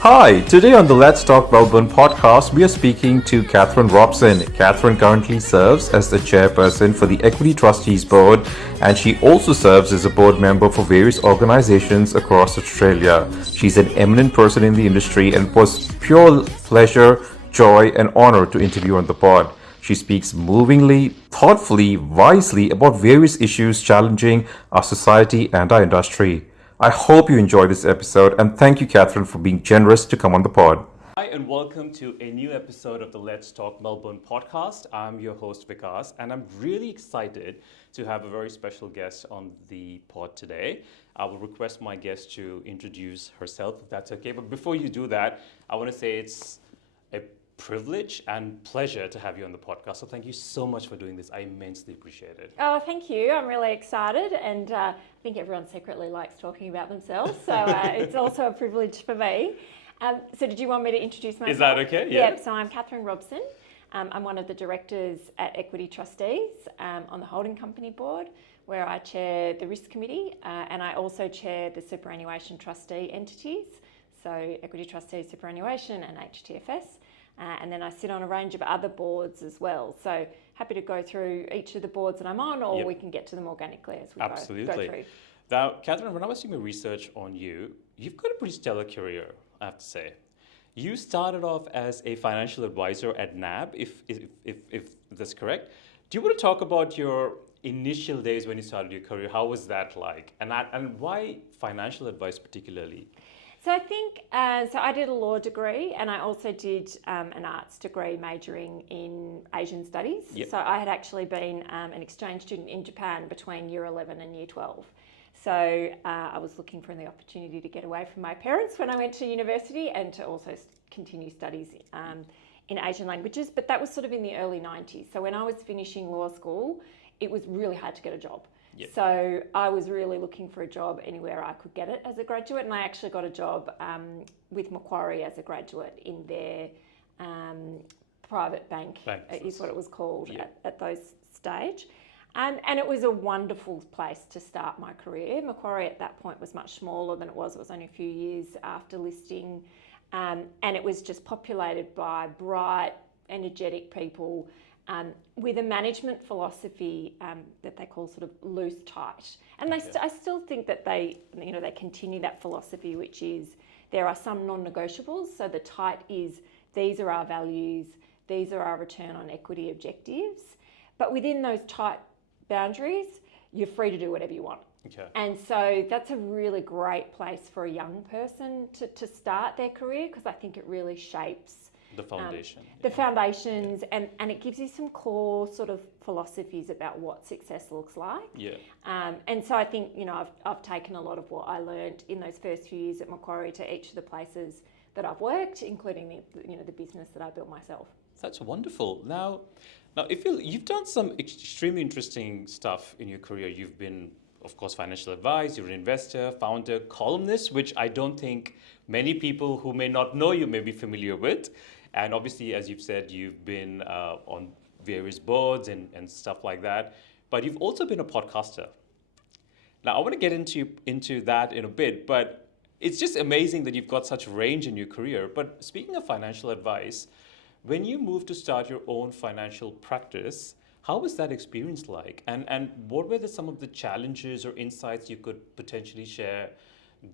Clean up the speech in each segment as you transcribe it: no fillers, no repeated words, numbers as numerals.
Hi, today on the Let's Talk Melbourne podcast, we are speaking to Catherine Robson. Catherine currently serves as the chairperson for the Equity Trustees board, and she also serves as a board member for various organizations across Australia. She's an eminent person in the industry, and it was pure pleasure, joy, and honor to interview her on the pod. She speaks movingly, thoughtfully, wisely about various issues challenging our society and our industry. I hope you enjoy this episode, and thank you, Catherine, for being generous to come on the pod. Hi, and welcome to a new episode of the Let's Talk Melbourne podcast. I'm your host, Vikas, and I'm really excited to have a very special guest on the pod today. I will request my guest to introduce herself, if that's okay. But before you do that, I want to say it's a privilege and pleasure to have you on the podcast. So thank you so much for doing this. I immensely appreciate it. Oh, thank you. I'm really excited, and I think everyone secretly likes talking about themselves, so it's also a privilege for me. So did you want me to introduce myself? Is that okay? Yeah. Yep, so I'm Catherine Robson. I'm one of the directors at Equity Trustees on the holding company board, where I chair the risk committee, and I also chair the superannuation trustee entities, so Equity Trustees, Superannuation and HTFS. And then I sit on a range of other boards as well. So happy to go through each of the boards that I'm on, or we can get to them organically as we go through. Now, Catherine, when I was doing my research on you, you've got a pretty stellar career, I have to say. You started off as a financial advisor at NAB, if that's correct. Do you want to talk about your initial days when you started your career? How was that like? And why financial advice particularly? So I think, so I did a law degree, and I also did an arts degree majoring in Asian studies. Yep. So I had actually been an exchange student in Japan between year 11 and year 12. So I was looking for the opportunity to get away from my parents when I went to university, and to also continue studies in Asian languages. But that was sort of in the early 90s. So when I was finishing law school, it was really hard to get a job. Yep. So I was really looking for a job anywhere I could get it as a graduate, and I actually got a job with Macquarie as a graduate in their private bank, is what it was called at those stage. And it was a wonderful place to start my career. Macquarie at that point was much smaller than it was. It was only a few years after listing, and it was just populated by bright, energetic people, with a management philosophy that they call sort of loose tight. And I still think that they continue that philosophy, which is there are some non-negotiables. So the tight is, these are our values, these are our return on equity objectives. But within those tight boundaries, you're free to do whatever you want. Okay. And so that's a really great place for a young person to start their career, because I think it really shapes the foundation. The foundations, and it gives you some core sort of philosophies about what success looks like. Yeah. And so I think, I've taken a lot of what I learned in those first few years at Macquarie to each of the places that I've worked, including the business that I built myself. That's wonderful. Now, if you've done some extremely interesting stuff in your career. You've been, of course, financial advisor, you're an investor, founder, columnist, which I don't think many people who may not know you may be familiar with. And obviously, as you've said, you've been on various boards and stuff like that. But you've also been a podcaster. Now, I want to get into that in a bit, but it's just amazing that you've got such range in your career. But speaking of financial advice, when you moved to start your own financial practice, how was that experience like? And what were some of the challenges or insights you could potentially share,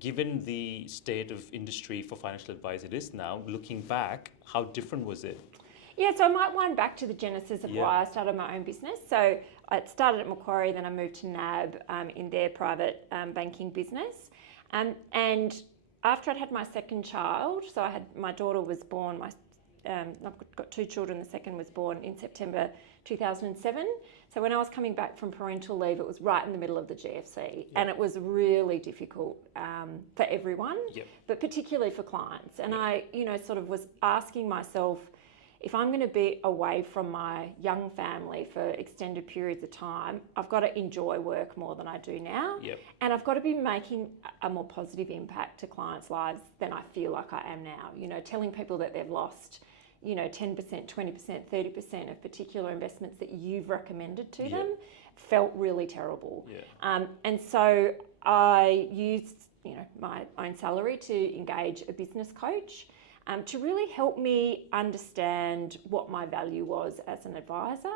given the state of industry for financial advice it is now? Looking back, how different was it? Yeah, so I might wind back to the genesis of why I started my own business. So I started at Macquarie, then I moved to NAB in their private banking business. And after I'd had my second child, so my daughter was born, I've got two children, the second was born in September 2007. So when I was coming back from parental leave, it was right in the middle of the GFC, and it was really difficult for everyone, but particularly for clients. And I, sort of was asking myself, if I'm going to be away from my young family for extended periods of time, I've got to enjoy work more than I do now. And I've got to be making a more positive impact to clients' lives than I feel like I am now. Telling people that they've lost 10%, 20%, 30% of particular investments that you've recommended to them felt really terrible. And so I used my own salary to engage a business coach to really help me understand what my value was as an advisor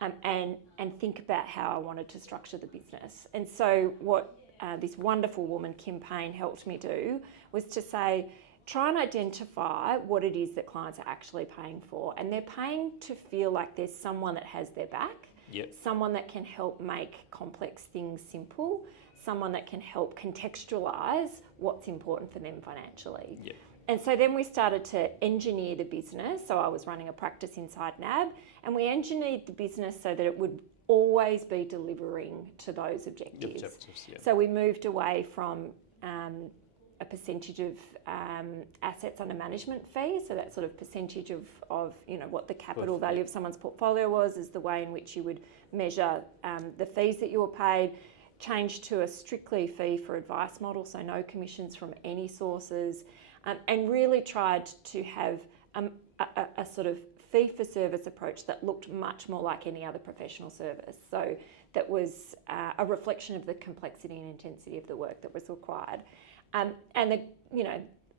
and think about how I wanted to structure the business. And so what this wonderful woman, Kim Payne, helped me do was to say, try and identify what it is that clients are actually paying for. And they're paying to feel like there's someone that has their back, someone that can help make complex things simple, someone that can help contextualise what's important for them financially. And so then we started to engineer the business. So I was running a practice inside NAB, and we engineered the business so that it would always be delivering to those objectives. So we moved away from a percentage of assets under management fee, so that sort of percentage of what the capital value of someone's portfolio was is the way in which you would measure the fees that you were paid, changed to a strictly fee for advice model, so no commissions from any sources, and really tried to have a sort of fee for service approach that looked much more like any other professional service. So that was a reflection of the complexity and intensity of the work that was required. And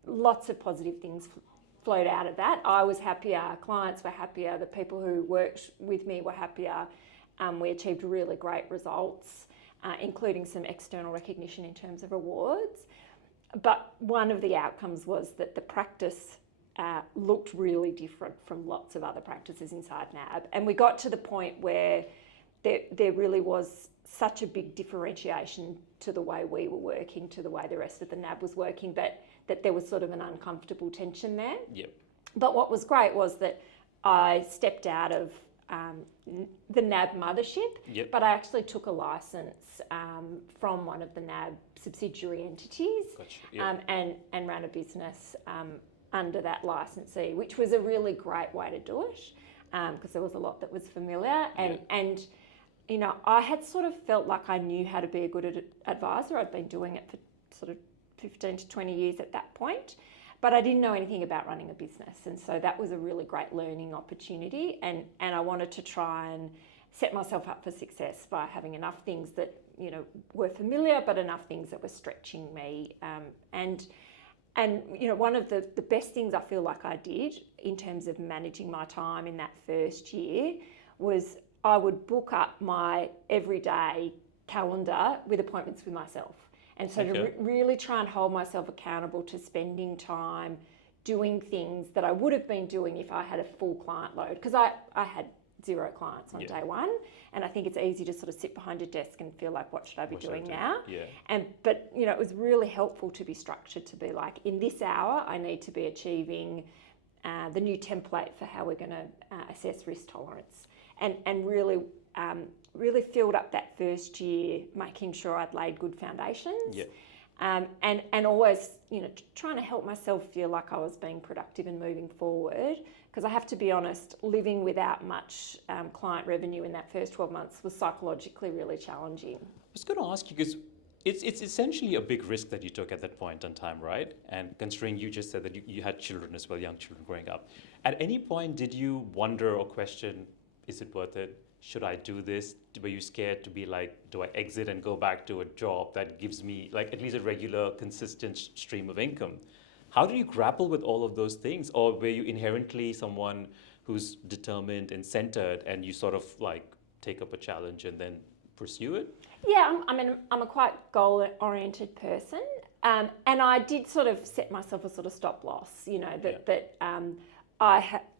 lots of positive things flowed out of that. I was happier, clients were happier, the people who worked with me were happier. We achieved really great results, including some external recognition in terms of awards. But one of the outcomes was that the practice looked really different from lots of other practices inside NAB. And we got to the point where there really was such a big differentiation to the way we were working, to the way the rest of the NAB was working, that there was sort of an uncomfortable tension there. But what was great was that I stepped out of the NAB mothership, but I actually took a licence from one of the NAB subsidiary entities and ran a business under that licensee, which was a really great way to do it because there was a lot that was familiar and I had sort of felt like I knew how to be a good advisor. I'd been doing it for sort of 15 to 20 years at that point, but I didn't know anything about running a business. And so that was a really great learning opportunity. And I wanted to try and set myself up for success by having enough things that, were familiar, but enough things that were stretching me. And one of the best things I feel like I did in terms of managing my time in that first year was I would book up my everyday calendar with appointments with myself. And so to really try and hold myself accountable to spending time doing things that I would have been doing if I had a full client load. Because I had 0 clients on day one. And I think it's easy to sort of sit behind your desk and feel like, what should I be doing now? But it was really helpful to be structured, to be like, in this hour, I need to be achieving the new template for how we're going to assess risk tolerance. And really filled up that first year, making sure I'd laid good foundations. And always, trying to help myself feel like I was being productive and moving forward. Because I have to be honest, living without much client revenue in that first 12 months was psychologically really challenging. I was going to ask you, because it's essentially a big risk that you took at that point in time, right? And considering you just said that you had children as well, young children growing up. At any point, did you wonder or question, is it worth it? Should I do this? Were you scared to be like, do I exit and go back to a job that gives me like at least a regular, consistent stream of income? How do you grapple with all of those things? Or were you inherently someone who's determined and centered and you sort of like take up a challenge and then pursue it? Yeah, I'm a quite goal-oriented person. And I did sort of set myself a sort of stop loss,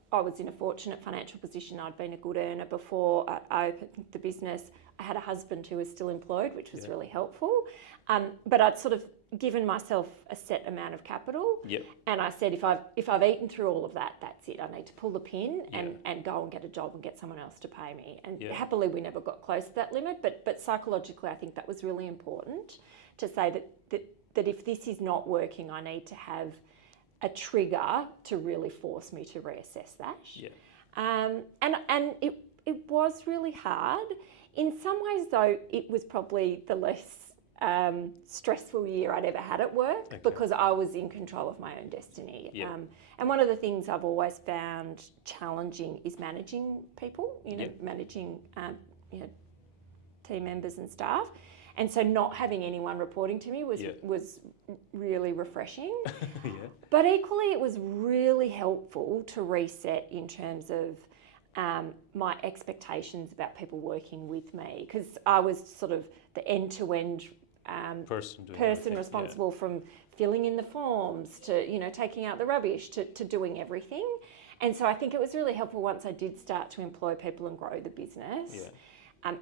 I was in a fortunate financial position. I'd been a good earner before I opened the business. I had a husband who was still employed, which was really helpful. But I'd sort of given myself a set amount of capital. And I said, if I've eaten through all of that, that's it. I need to pull the pin and go and get a job and get someone else to pay me. And happily, we never got close to that limit. But psychologically, I think that was really important to say that if this is not working, I need to have a trigger to really force me to reassess that. And it was really hard. In some ways, though, it was probably the less stressful year I'd ever had at work because I was in control of my own destiny. And one of the things I've always found challenging is managing people, managing team members and staff. And so not having anyone reporting to me was really refreshing. Yeah. But equally, it was really helpful to reset in terms of my expectations about people working with me, because I was sort of the end-to-end person responsible from filling in the forms to, you know, taking out the rubbish to doing everything. And so I think it was really helpful once I did start to employ people and grow the business. Yeah.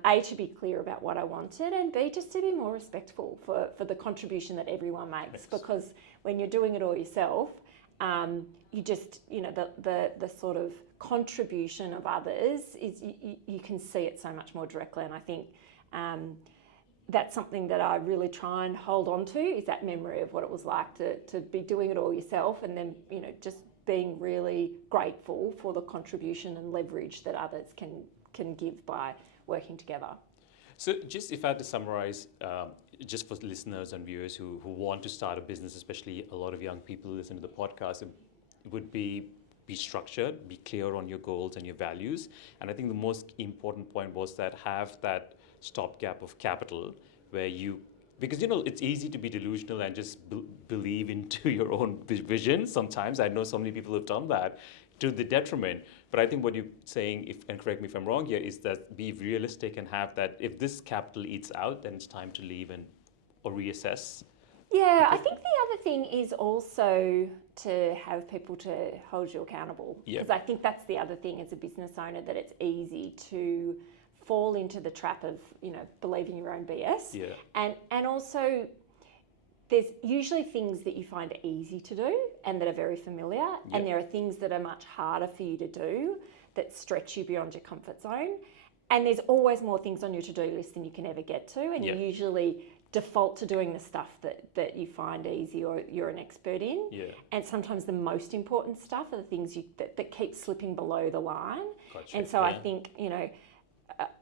A, to be clear about what I wanted, and B, just to be more respectful for the contribution that everyone makes. Because when you're doing it all yourself, you just, you know, the sort of contribution of others is you can see it so much more directly. And I think that's something that I really try and hold on to, is that memory of what it was like to be doing it all yourself, and then, you know, just being really grateful for the contribution and leverage that others can give by working together. So just if I had to summarize, just for listeners and viewers who want to start a business, especially a lot of young people who listen to the podcast, it would be structured, be clear on your goals and your values. And I think the most important point was that have that stopgap of capital where you, because, you know, it's easy to be delusional and just believe into your own vision sometimes. I know so many people have done that to the detriment. But I think what you're saying, and correct me if I'm wrong here, is that be realistic and have that if this capital eats out, then it's time to leave or reassess. Yeah, I think the other thing is also to have people to hold you accountable. Because I think that's the other thing as a business owner, that it's easy to fall into the trap of, you know, believing your own BS. Yeah. And also, there's usually things that you find easy to do and that are very familiar, and there are things that are much harder for you to do that stretch you beyond your comfort zone. And there's always more things on your to-do list than you can ever get to, and you usually default to doing the stuff that you find easy or you're an expert in. Yeah. And sometimes the most important stuff are the things that keep slipping below the line. Gotcha. And so I think, you know,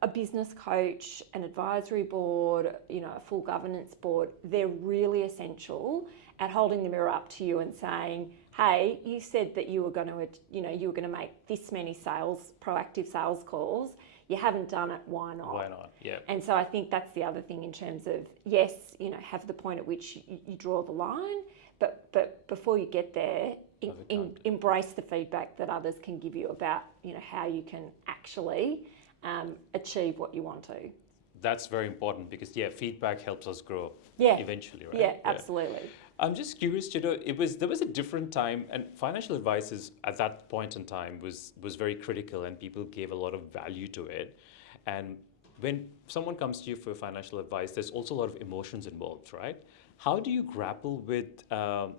a business coach, an advisory board, you know, a full governance board, they're really essential at holding the mirror up to you and saying, hey, you said that you were going to, you know, you were going to make this many proactive sales calls. You haven't done it. Why not? Why not? Yeah. And so I think that's the other thing in terms of, yes, you know, have the point at which you draw the line, but before you get there, embrace the feedback that others can give you about, you know, how you can actually achieve what you want to. That's very important because feedback helps us grow. Yeah. Eventually, right? Yeah, absolutely. I'm just curious to know, there was a different time, and financial advice at that point in time was very critical, and people gave a lot of value to it. And when someone comes to you for financial advice, there's also a lot of emotions involved, right? How do you grapple with that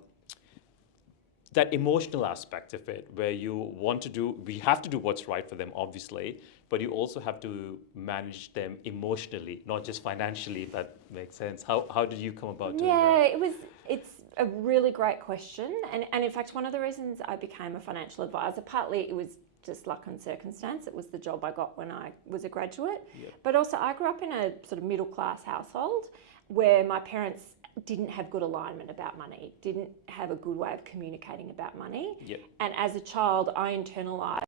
emotional aspect of it, where we have to do what's right for them, obviously, but you also have to manage them emotionally, not just financially, if that makes sense. How did you come about doing that? Yeah, it's a really great question. And in fact, one of the reasons I became a financial advisor, partly it was just luck and circumstance. It was the job I got when I was a graduate. Yep. But also I grew up in a sort of middle class household where my parents didn't have good alignment about money, didn't have a good way of communicating about money. Yep. And as a child, I internalized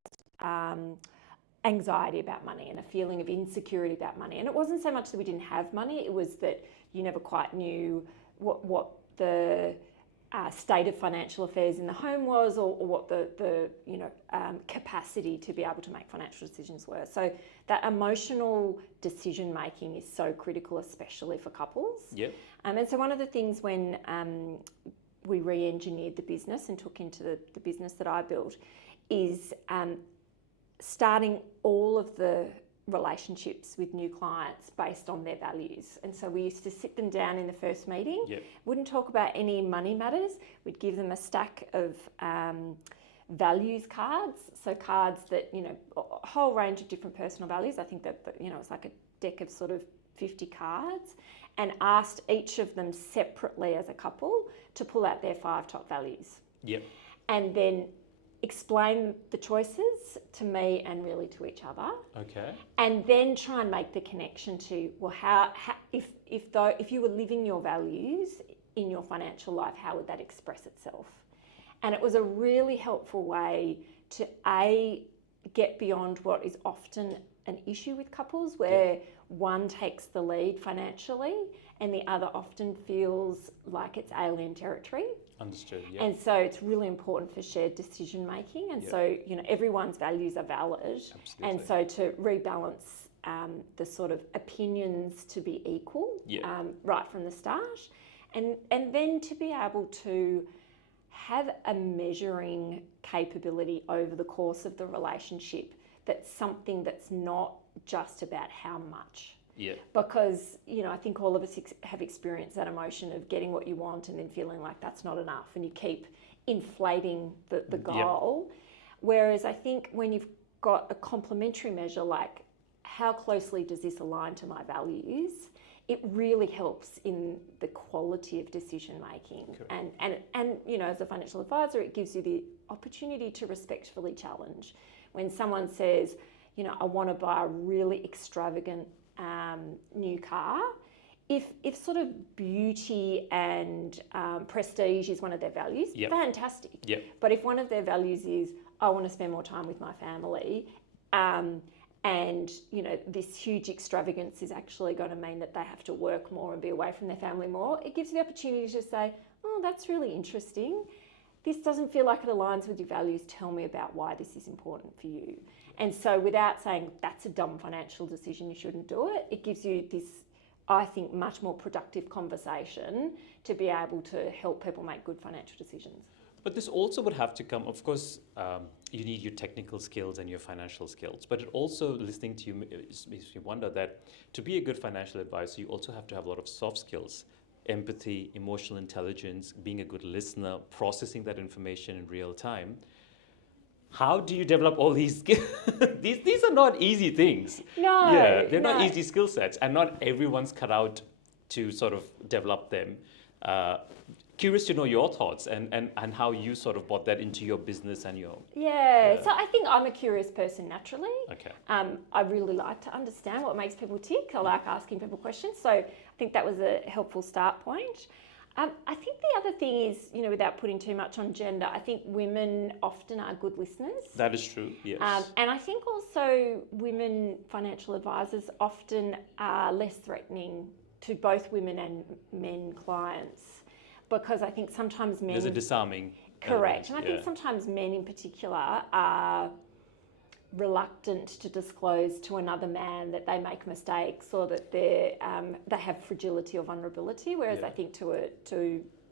anxiety about money and a feeling of insecurity about money. And it wasn't so much that we didn't have money, it was that you never quite knew what the state of financial affairs in the home was, or what the capacity to be able to make financial decisions were. So that emotional decision making is so critical, especially for couples. Yep. And so one of the things when we re-engineered the business and took into the business that I built is starting all of the relationships with new clients based on their values. And so we used to sit them down in the first meeting, wouldn't talk about any money matters. We'd give them a stack of values cards. So cards that, you know, a whole range of different personal values. I think that, you know, it's like a deck of sort of 50 cards, and asked each of them separately as a couple to pull out their 5 top values. Yep. And then explain the choices to me and really to each other. Okay. And then try and make the connection to, well, how if you were living your values in your financial life, how would that express itself? And it was a really helpful way to get beyond what is often an issue with couples, where one takes the lead financially and the other often feels like it's alien territory. Understood. Yeah. And so it's really important for shared decision making. And so, everyone's values are valid. Absolutely. And so to rebalance the sort of opinions to be equal right from the start. And then to be able to have a measuring capability over the course of the relationship that's something that's not just about how much. Yeah. Because, I think all of us have experienced that emotion of getting what you want and then feeling like that's not enough and you keep inflating the goal. Yep. Whereas I think when you've got a complementary measure like how closely does this align to my values, it really helps in the quality of decision making. Correct. And as a financial advisor, it gives you the opportunity to respectfully challenge. When someone says, I want to buy a really extravagant new car, if sort of beauty and prestige is one of their values, fantastic. Yep. But if one of their values is, I want to spend more time with my family, and this huge extravagance is actually going to mean that they have to work more and be away from their family more, it gives you the opportunity to say, oh, that's really interesting. This doesn't feel like it aligns with your values. Tell me about why this is important for you. And so without saying that's a dumb financial decision, you shouldn't do it, it gives you this, I think, much more productive conversation to be able to help people make good financial decisions. But this also would have to come, of course, you need your technical skills and your financial skills, but it also, listening to you, makes me wonder that to be a good financial advisor, you also have to have a lot of soft skills, empathy, emotional intelligence, being a good listener, processing that information in real time. How do you develop all these skills? These are not easy things. No. Yeah, they're not easy skill sets, and not everyone's cut out to sort of develop them. Curious to know your thoughts and how you sort of brought that into your business and your... Yeah, so I think I'm a curious person naturally. Okay. I really like to understand what makes people tick. I like asking people questions. So I think that was a helpful start point. I think the other thing is, without putting too much on gender, I think women often are good listeners. That is true, yes. And I think also women financial advisors often are less threatening to both women and men clients. Because I think sometimes men... There's a disarming... Correct. And I think sometimes men in particular are reluctant to disclose to another man that they make mistakes or that they have fragility or vulnerability, whereas I think to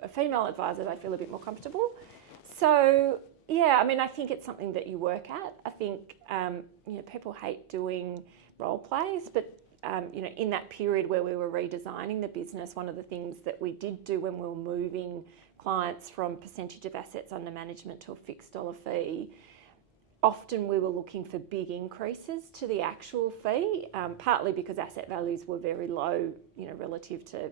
a female advisor, they feel a bit more comfortable. So, I think it's something that you work at. I think, people hate doing role plays, but in that period where we were redesigning the business, one of the things that we did do when we were moving clients from percentage of assets under management to a fixed dollar fee, often we were looking for big increases to the actual fee, partly because asset values were very low, relative to,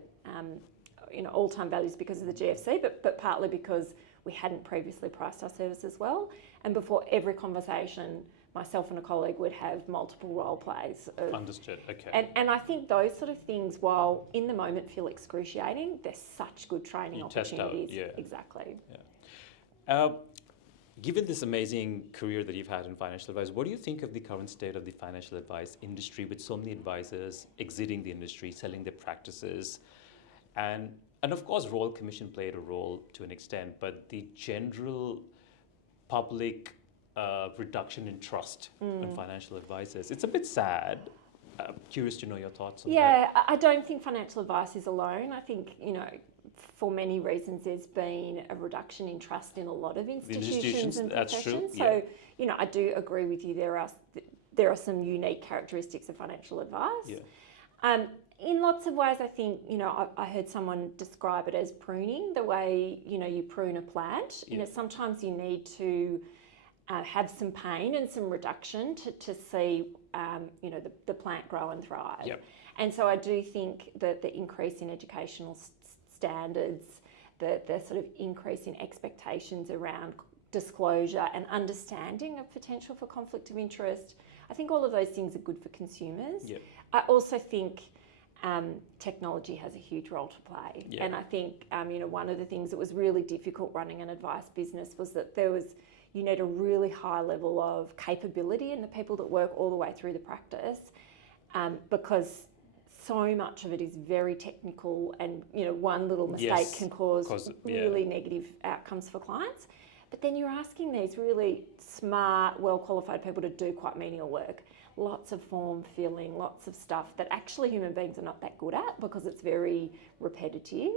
all-time values because of the GFC, but partly because we hadn't previously priced our services well. And before every conversation, myself and a colleague would have multiple role plays. Understood, okay. And I think those sort of things, while in the moment feel excruciating, they're such good training opportunities. Test out, yeah. Exactly. Yeah. Given this amazing career that you've had in financial advice, what do you think of the current state of the financial advice industry with so many advisors exiting the industry, selling their practices? And of course, Royal Commission played a role to an extent, but the general public reduction in trust in financial advisors. It's a bit sad. Curious to know your thoughts on that. Yeah, I don't think financial advice is alone. I think, for many reasons, there's been a reduction in trust in a lot of institutions and that's professions. true. So, I do agree with you. There are some unique characteristics of financial advice. Yeah. In lots of ways, I think, I heard someone describe it as pruning, the way, you prune a plant. Yeah. Sometimes you need to have some pain and some reduction to see, the plant grow and thrive. Yep. And so I do think that the increase in educational standards, the sort of increase in expectations around disclosure and understanding of potential for conflict of interest, I think all of those things are good for consumers. Yep. I also think technology has a huge role to play. Yep. And I think, one of the things that was really difficult running an advice business was that you need a really high level of capability in the people that work all the way through the practice, because so much of it is very technical, and one little mistake Yes, can cause really negative outcomes for clients. But then you're asking these really smart, well-qualified people to do quite menial work. Lots of form filling, lots of stuff that actually human beings are not that good at because it's very repetitive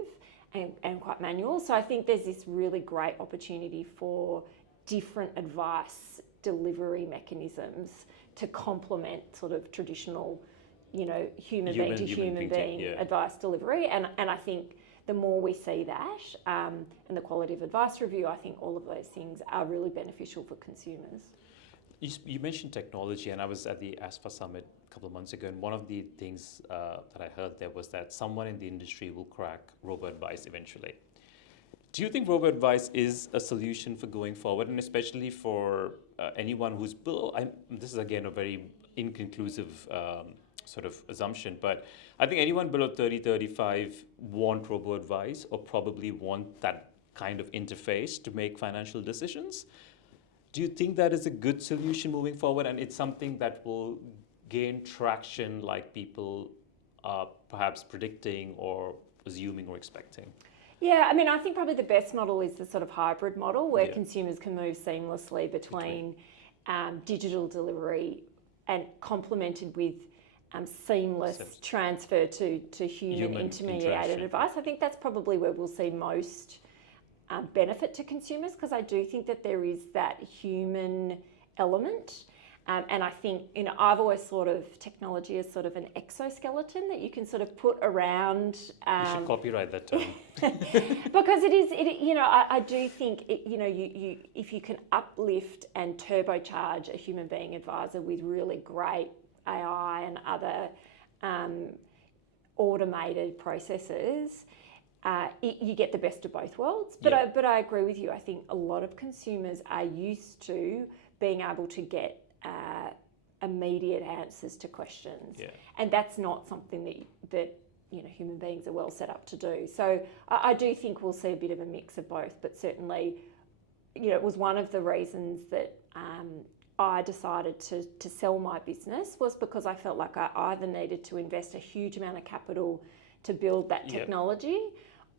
and quite manual. So I think there's this really great opportunity for different advice delivery mechanisms to complement sort of traditional, human being to human being advice delivery. And I think the more we see that, and the quality of advice review, I think all of those things are really beneficial for consumers. You mentioned technology, and I was at the ASFA Summit a couple of months ago, and one of the things that I heard there was that someone in the industry will crack robo-advice eventually. Do you think robo-advice is a solution for going forward, and especially for anyone who's below? This is again a very inconclusive sort of assumption, but I think anyone below 30, 35 want robo-advice or probably want that kind of interface to make financial decisions. Do you think that is a good solution moving forward, and it's something that will gain traction like people are perhaps predicting or assuming or expecting? Yeah, I mean, I think probably the best model is the sort of hybrid model where consumers can move seamlessly between digital delivery and complemented with seamless transfer to human intermediated advice. I think that's probably where we'll see most benefit to consumers, because I do think that there is that human element. And I think, I've always thought of technology as sort of an exoskeleton that you can sort of put around. You should copyright that term. Because it is, I do think, you if you can uplift and turbocharge a human being advisor with really great AI and other automated processes, you get the best of both worlds. But I agree with you. I think a lot of consumers are used to being able to get immediate answers to questions, and that's not something that human beings are well set up to do. So I do think we'll see a bit of a mix of both, but certainly, it was one of the reasons that I decided to sell my business, was because I felt like I either needed to invest a huge amount of capital to build that technology,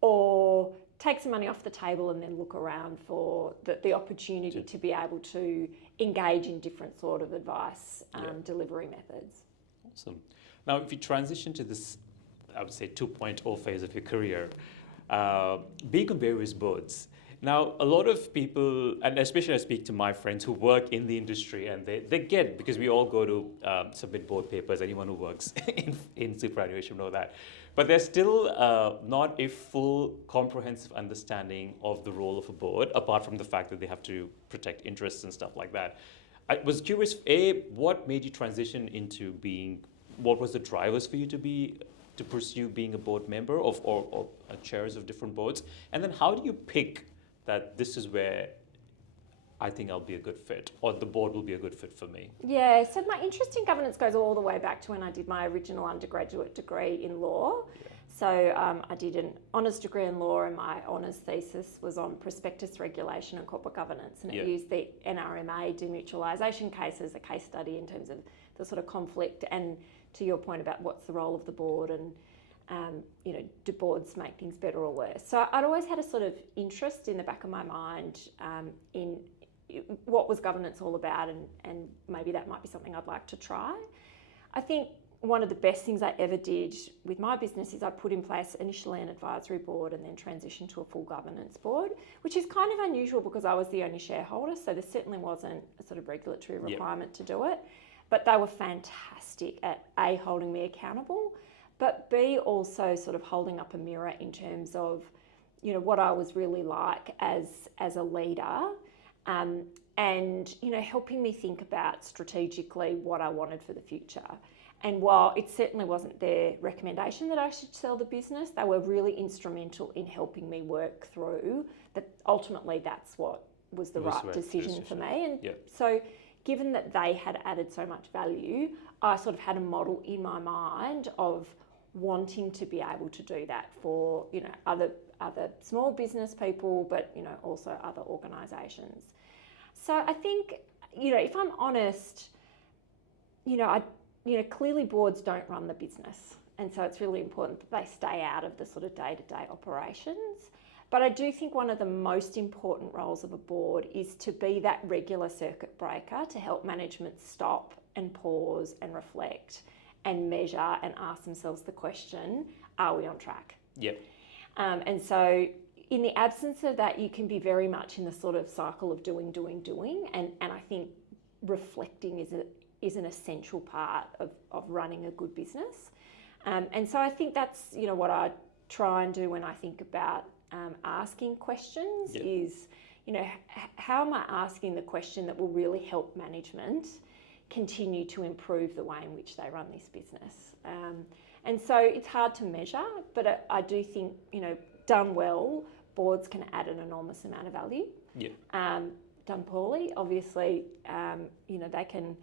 or take some money off the table and then look around for the opportunity to be able to engage in different sort of advice delivery methods. Awesome. Now, if you transition to this, I would say 2.0 phase of your career, being on various boards. Now, a lot of people, and especially I speak to my friends who work in the industry, and they get, because we all go to submit board papers, anyone who works in superannuation know that. But there's still not a full comprehensive understanding of the role of a board, apart from the fact that they have to protect interests and stuff like that. I was curious, what made you transition into what was the drivers for you to pursue being a board member or chairs of different boards? And then how do you pick that this is where I think I'll be a good fit, or the board will be a good fit for me? Yeah, so my interest in governance goes all the way back to when I did my original undergraduate degree in law. Yeah. So I did an honours degree in law, and my honours thesis was on prospectus regulation and corporate governance, and it used the NRMA demutualisation case as a case study in terms of the sort of conflict, and to your point about what's the role of the board, and do boards make things better or worse? So I'd always had a sort of interest in the back of my mind in what was governance all about, and maybe that might be something I'd like to try. I think one of the best things I ever did with my business is I put in place initially an advisory board and then transitioned to a full governance board, which is kind of unusual because I was the only shareholder, so there certainly wasn't a sort of regulatory requirement to do it. But they were fantastic at A, holding me accountable, but B, also sort of holding up a mirror in terms of, what I was really like as a leader, and, helping me think about strategically what I wanted for the future. And while it certainly wasn't their recommendation that I should sell the business, they were really instrumental in helping me work through that. Ultimately, that's what was the right decision for me. And so given that they had added so much value, I sort of had a model in my mind of wanting to be able to do that for, other small business people, but, also other organisations. So I think, if I'm honest, clearly boards don't run the business. And so it's really important that they stay out of the sort of day-to-day operations. But I do think one of the most important roles of a board is to be that regular circuit breaker to help management stop and pause and reflect and measure and ask themselves the question, are we on track? Yep. And so in the absence of that, you can be very much in the sort of cycle of doing. And I think reflecting is an essential part of running a good business. And so I think that's, what I try and do when I think about asking questions is, how am I asking the question that will really help management continue to improve the way in which they run this business? And so it's hard to measure, but I do think, done well, boards can add an enormous amount of value. Yeah. Done poorly, obviously, they can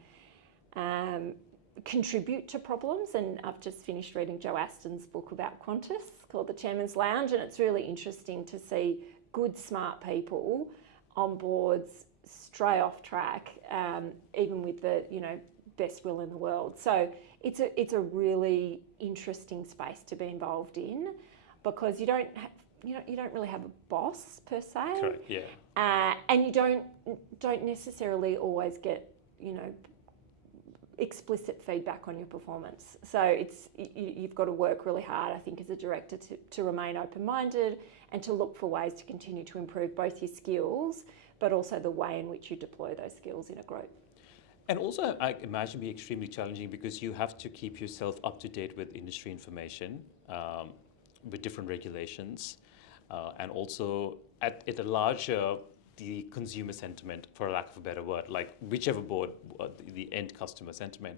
contribute to problems. And I've just finished reading Joe Aston's book about Qantas called The Chairman's Lounge, and it's really interesting to see good, smart people on boards stray off track, even with the best will in the world. So it's a really interesting space to be involved in, because you don't really have a boss per se. Correct. Yeah. And you don't necessarily always get explicit feedback on your performance. So you've got to work really hard, I think, as a director to remain open-minded and to look for ways to continue to improve both your skills, but also the way in which you deploy those skills in a group. And also, I imagine be extremely challenging because you have to keep yourself up to date with industry information, with different regulations, and also at a larger, the consumer sentiment, for lack of a better word, like whichever board, the end customer sentiment.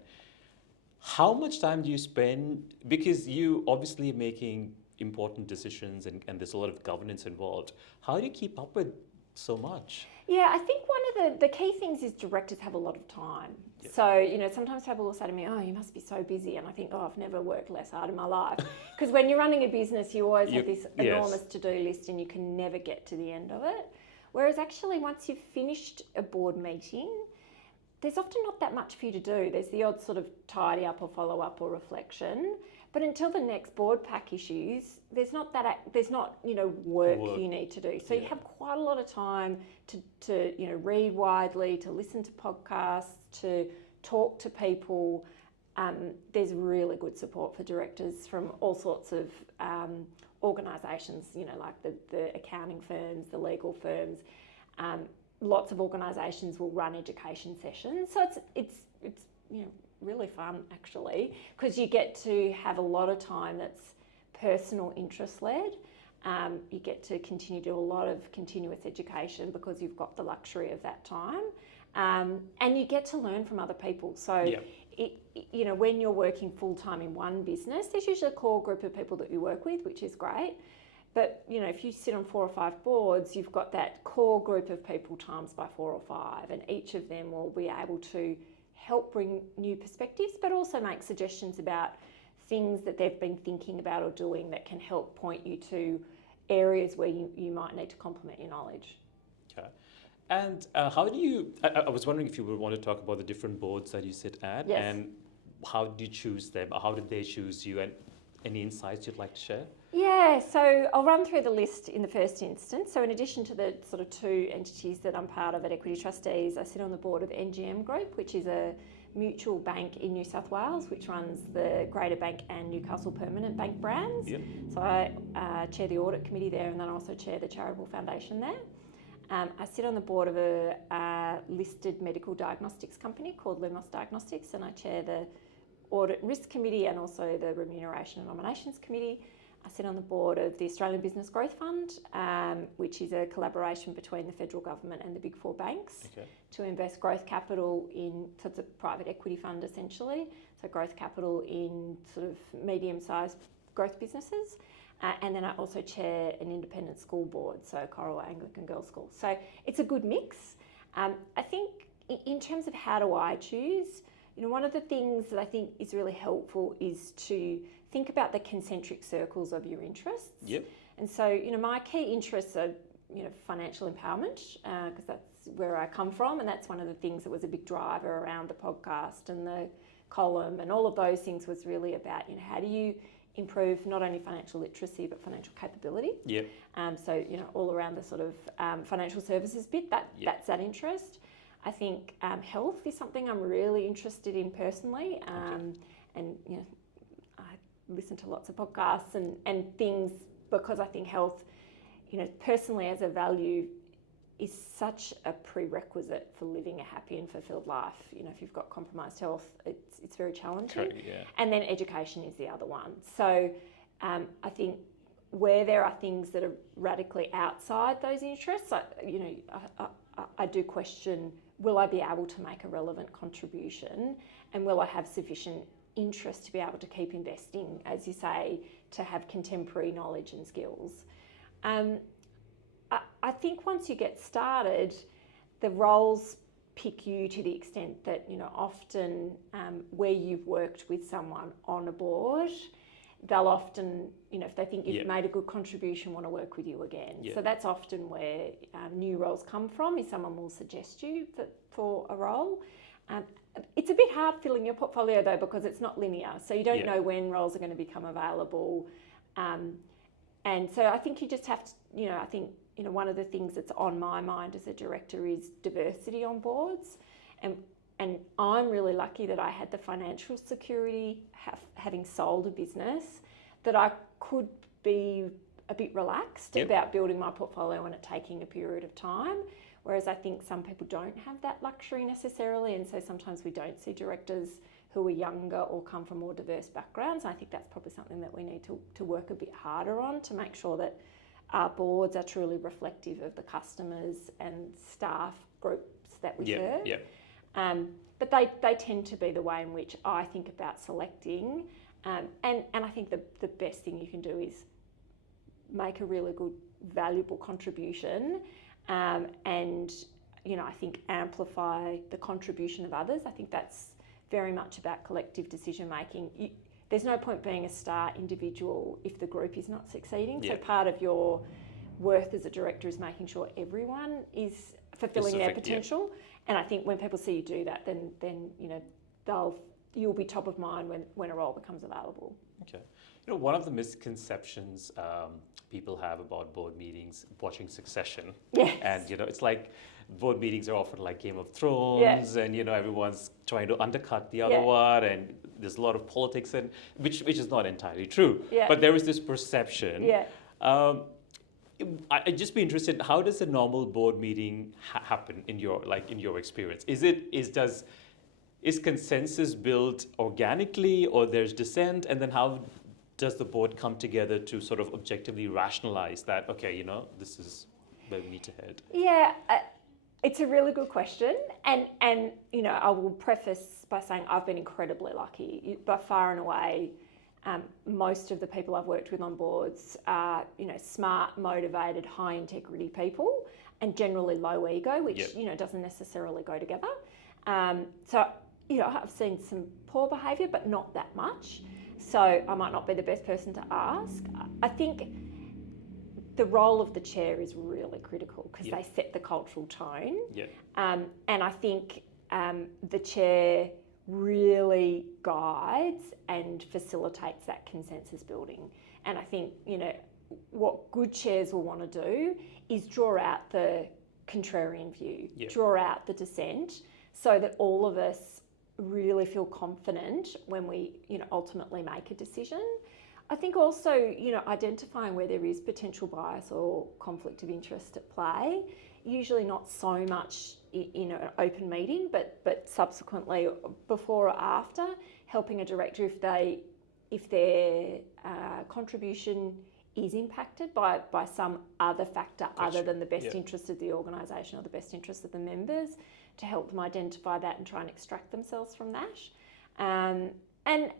How much time do you spend, because you obviously making important decisions and there's a lot of governance involved. How do you keep up with so much? Yeah, I think one of the key things is directors have a lot of time. Yep. So, sometimes people will say to me, oh, you must be so busy. And I think, oh, I've never worked less hard in my life. Because when you're running a business, you always have this enormous to-do list and you can never get to the end of it. Whereas actually, once you've finished a board meeting, there's often not that much for you to do. There's the odd sort of tidy up or follow up or reflection. But until the next board pack issues, there's not work you need to do. So you have quite a lot of time to read widely, to listen to podcasts, to talk to people. There's really good support for directors from all sorts of organisations, like the accounting firms, the legal firms. Lots of organisations will run education sessions. So it's really fun, actually, because you get to have a lot of time that's personal interest led. You get to continue to do a lot of continuous education because you've got the luxury of that time, and you get to learn from other people. So when you're working full time in one business, there's usually a core group of people that you work with, which is great. But if you sit on 4 or 5 boards, you've got that core group of people times by 4 or 5, and each of them will be able to help bring new perspectives, but also make suggestions about things that they've been thinking about or doing that can help point you to areas where you might need to complement your knowledge. Okay. And how do you, I was wondering if you would want to talk about the different boards that you sit at, and how did you choose them? How did they choose you? And any insights you'd like to share? Yeah, so I'll run through the list in the first instance. So in addition to the sort of 2 entities that I'm part of at Equity Trustees, I sit on the board of NGM Group, which is a mutual bank in New South Wales, which runs the Greater Bank and Newcastle Permanent Bank brands. Yep. So I chair the audit committee there, and then I also chair the charitable foundation there. I sit on the board of a listed medical diagnostics company called Lumos Diagnostics, and I chair the audit and risk committee and also the remuneration and nominations committee. I sit on the board of the Australian Business Growth Fund, which is a collaboration between the federal government and the big 4 banks to invest growth capital in, so it's a private equity fund essentially, so growth capital in sort of medium-sized growth businesses. And then I also chair an independent school board, so Coral Anglican Girls' School. So it's a good mix. I think in terms of how do I choose, one of the things that I think is really helpful is to think about the concentric circles of your interests. Yep. And so, my key interests are, financial empowerment, because that's where I come from, and that's one of the things that was a big driver around the podcast and the column and all of those things was really about, how do you improve not only financial literacy but financial capability. Yeah. So all around the sort of financial services bit, that's that interest. I think health is something I'm really interested in personally, and I listen to lots of podcasts and things because I think health, personally as a value, is such a prerequisite for living a happy and fulfilled life. If you've got compromised health, it's very challenging. Correct, yeah. And then education is the other one. So I think where there are things that are radically outside those interests, I do question, will I be able to make a relevant contribution, and will I have sufficient interest to be able to keep investing, as you say, to have contemporary knowledge and skills. I think once you get started, the roles pick you to the extent that, often where you've worked with someone on a board, they'll often, if they think you've made a good contribution, want to work with you again. Yeah. So that's often where new roles come from, is someone will suggest you for a role. It's a bit hard filling your portfolio though, because it's not linear. So you don't know when roles are going to become available. And so I think you just have to, I think, one of the things that's on my mind as a director is diversity on boards. And I'm really lucky that I had the financial security, having sold a business, that I could be a bit relaxed about building my portfolio and it taking a period of time. Whereas I think some people don't have that luxury necessarily. And so sometimes we don't see directors who are younger or come from more diverse backgrounds. I think that's probably something that we need to work a bit harder on, to make sure that our boards are truly reflective of the customers and staff groups that we serve. Yeah. But they tend to be the way in which I think about selecting. And I think the best thing you can do is make a really good, valuable contribution, and I think amplify the contribution of others. I think that's very much about collective decision making. There's no point being a star individual if the group is not succeeding. So part of your worth as a director is making sure everyone is fulfilling their potential. And I think when people see you do that, then you'll be top of mind when a role becomes available. Okay. One of the misconceptions people have about board meetings, watching Succession. Yes. And, it's like board meetings are often like Game of Thrones, and, everyone's trying to undercut the other one, and there's a lot of politics, and which is not entirely true. Yeah. But there is this perception. Yeah. I'd just be interested, how does a normal board meeting happen in your experience? Is consensus built organically, or there's dissent, and then how does the board come together to sort of objectively rationalize that, okay, this is where we need to head? Yeah, it's a really good question. And I will preface by saying I've been incredibly lucky. By far and away, most of the people I've worked with on boards are, smart, motivated, high integrity people, and generally low ego, which, doesn't necessarily go together. So, I've seen some poor behaviour, but not that much. So I might not be the best person to ask. I think the role of the chair is really critical because they set the cultural tone. Yeah. And I think the chair really guides and facilitates that consensus building. And I think, what good chairs will want to do is draw out the contrarian view, draw out the dissent, so that all of us really feel confident when we, ultimately make a decision. I think also, identifying where there is potential bias or conflict of interest at play, usually not so much in an open meeting, but subsequently, before or after, helping a director if their contribution is impacted by some other factor other than the best interest of the organisation or the best interest of the members, to help them identify that and try and extract themselves from that. And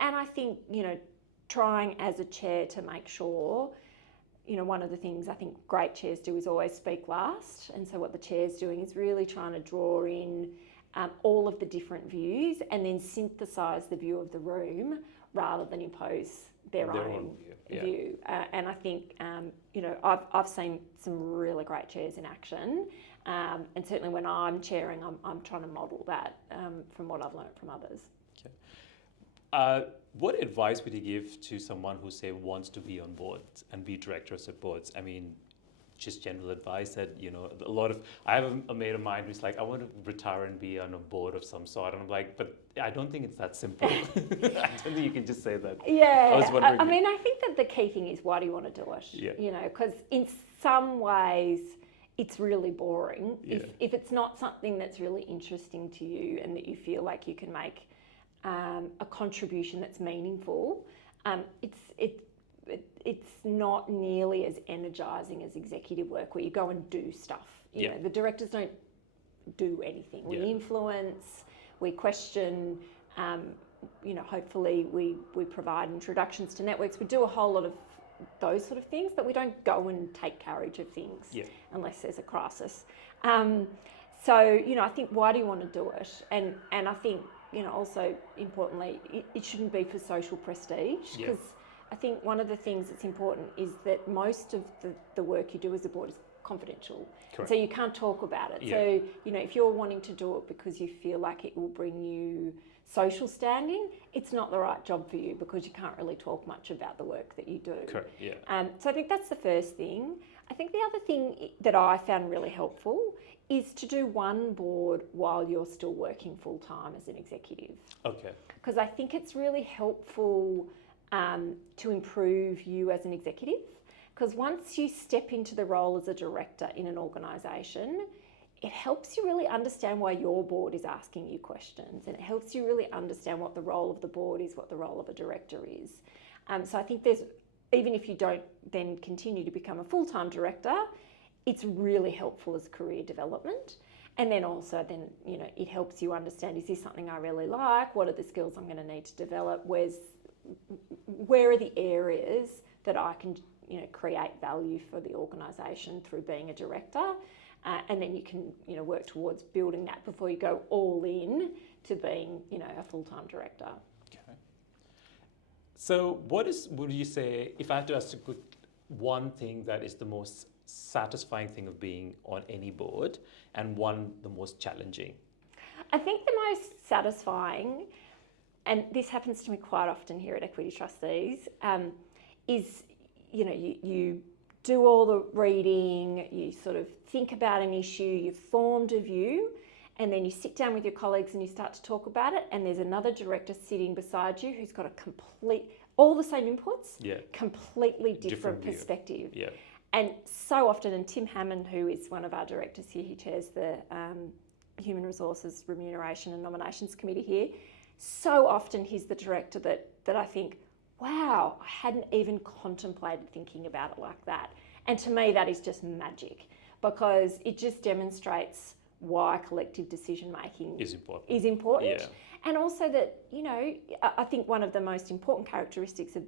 I think, trying as a chair to make sure, one of the things I think great chairs do is always speak last. And so what the chair's doing is really trying to draw in all of the different views and then synthesise the view of the room rather than impose their own view. And I think, I've seen some really great chairs in action. And certainly when I'm chairing, I'm trying to model that from what I've learnt from others. Okay. What advice would you give to someone who, say, wants to be on boards and be directors at boards? I mean, just general advice that, I have a mate of mine who's like, I want to retire and be on a board of some sort. And I'm like, but I don't think it's that simple. I don't think you can just say that. Yeah. I was wondering. I mean, I think that the key thing is, why do you want to do it? Yeah. Because in some ways, it's really boring. Yeah. If it's not something that's really interesting to you and that you feel like you can make a contribution that's meaningful, it's not nearly as energizing as executive work, where you go and do stuff. You know, the directors don't do anything. We influence, we question, hopefully we provide introductions to networks. We do a whole lot of those sort of things, but we don't go and take carriage of things unless there's a crisis. So, I think, why do you want to do it? And I think, also importantly, it shouldn't be for social prestige, because I think one of the things that's important is that most of the work you do as a board is confidential. Correct. So you can't talk about it. So, if you're wanting to do it because you feel like it will bring you social standing, it's not the right job for you, because you can't really talk much about the work that you do. Correct, yeah. So I think that's the first thing. I think the other thing that I found really helpful is to do one board while you're still working full time as an executive. Okay. Because I think it's really helpful to improve you as an executive. Because once you step into the role as a director in an organisation, it helps you really understand why your board is asking you questions, and it helps you really understand what the role of the board is, what the role of a director is. So I think even if you don't then continue to become a full-time director, it's really helpful as career development. And then also it helps you understand, is this something I really like? What are the skills I'm going to need to develop? Where are the areas that I can create value for the organisation through being a director? And then you can work towards building that before you go all in to being a full-time director. Okay. So would you say, if I had to ask one thing that is the most satisfying thing of being on any board, and the most challenging? I think the most satisfying, and this happens to me quite often here at Equity Trustees, is you do all the reading, you sort of think about an issue, you've formed a view, and then you sit down with your colleagues and you start to talk about it, and there's another director sitting beside you who's got all the same inputs, completely different perspective. Yeah. And so often, and Tim Hammond, who is one of our directors here, he chairs the Human Resources Remuneration and Nominations Committee here, so often he's the director that I think, wow, I hadn't even contemplated thinking about it like that. And to me, that is just magic, because it just demonstrates why collective decision making is important. Yeah. And also that, I think one of the most important characteristics of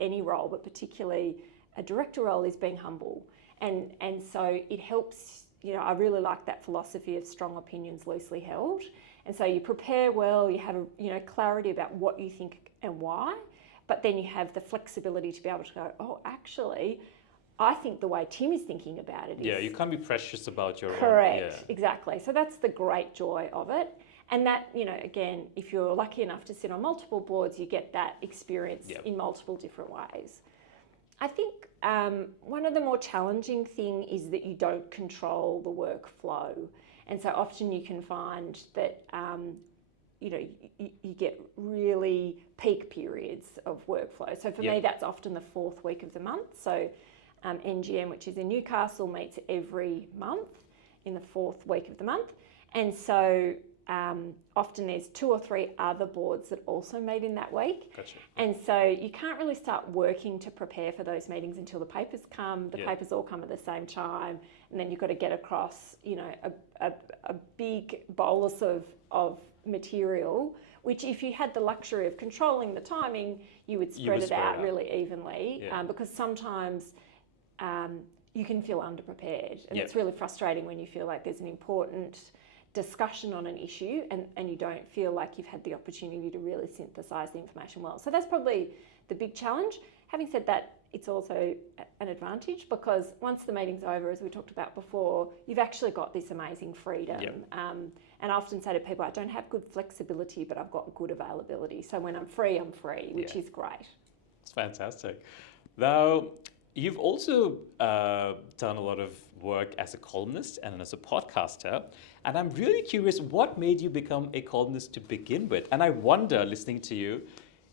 any role, but particularly a director role, is being humble. And so it helps, I really like that philosophy of strong opinions loosely held. And so you prepare well, you have clarity about what you think and why, but then you have the flexibility to be able to go, oh, actually, I think the way Tim is thinking about it is... Yeah, you can't be precious about your Correct, exactly. So that's the great joy of it. And that, again, if you're lucky enough to sit on multiple boards, you get that experience in multiple different ways. I think one of the more challenging things is that you don't control the workflow. And so often you can find that, you get really peak periods of workflow. So for me, that's often the fourth week of the month. So NGM, which is in Newcastle, meets every month in the fourth week of the month. And so often there's 2 or 3 other boards that also meet in that week. Gotcha. And so you can't really start working to prepare for those meetings until the papers come. The papers all come at the same time, and then you've got to get across, a big bolus of material, which if you had the luxury of controlling the timing, you would spread it out really evenly, because sometimes you can feel underprepared, and it's really frustrating when you feel like there's an important discussion on an issue and you don't feel like you've had the opportunity to really synthesize the information well. So that's probably the big challenge. Having said that, it's also an advantage because once the meeting's over, as we talked about before, you've actually got this amazing freedom. Yep. And I often say to people, I don't have good flexibility, but I've got good availability. So when I'm free, which is great. It's fantastic. Now, you've also done a lot of work as a columnist and as a podcaster. And I'm really curious, what made you become a columnist to begin with? And I wonder, listening to you,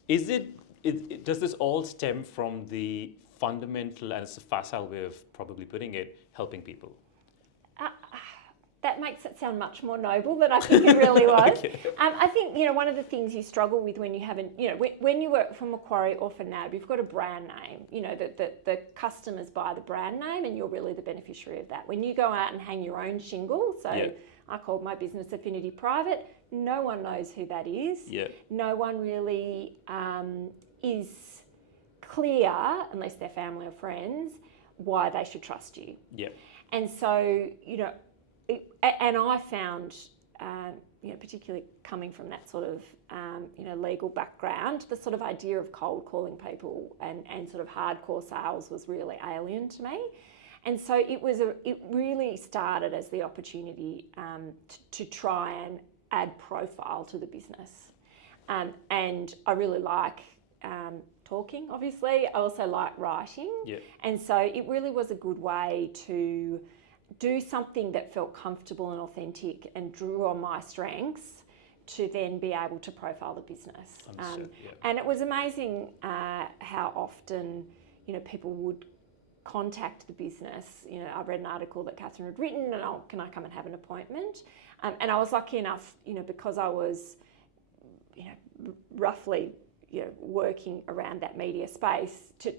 does this all stem from the fundamental, and it's a facile way of probably putting it, helping people? That makes it sound much more noble than I think it really was. Okay. I think, one of the things you struggle with when you haven't, when you work for Macquarie or for NAB, you've got a brand name, the customers buy the brand name and you're really the beneficiary of that. When you go out and hang your own shingle, so I called my business Affinity Private, no one knows who that is. Yeah. No one really is clear, unless they're family or friends, why they should trust you. Yeah. And so, and I found, particularly coming from that sort of, legal background, the sort of idea of cold calling people and sort of hardcore sales was really alien to me. And so it really started as the opportunity to try and add profile to the business. And I really like talking, obviously. I also like writing. Yeah. And so it really was a good way to do something that felt comfortable and authentic and drew on my strengths to then be able to profile the business. And it was amazing how often, people would contact the business. I read an article that Catherine had written and, can I come and have an appointment? And I was lucky enough, because I was, roughly, working around that media space to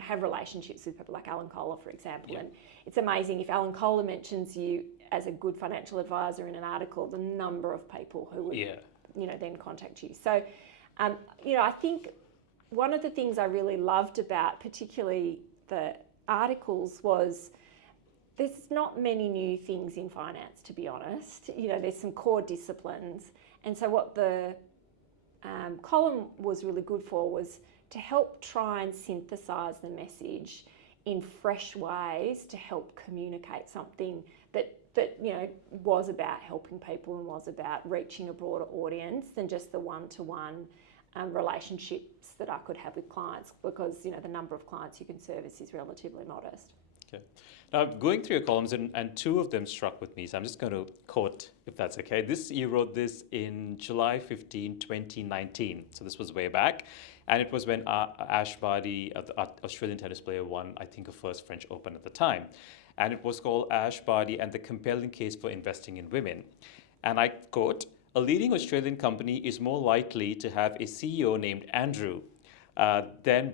have relationships with people like Alan Kohler, for example. Yeah. And it's amazing if Alan Kohler mentions you as a good financial advisor in an article, the number of people who would, then contact you. So, I think one of the things I really loved about particularly the articles was there's not many new things in finance, to be honest. There's some core disciplines. And so what the column was really good for was to help try and synthesize the message in fresh ways to help communicate something that was about helping people and was about reaching a broader audience than just the one-to-one relationships that I could have with clients, because the number of clients you can service is relatively modest. Okay. Now, going through your columns, and two of them struck with me, so I'm just going to quote, if that's okay. You wrote this in July 15, 2019, so this was way back, and it was when Ash Barty, the Australian tennis player, won, I think, a first French Open at the time, and it was called Ash Barty and the Compelling Case for Investing in Women. And I quote, "A leading Australian company is more likely to have a CEO named Andrew than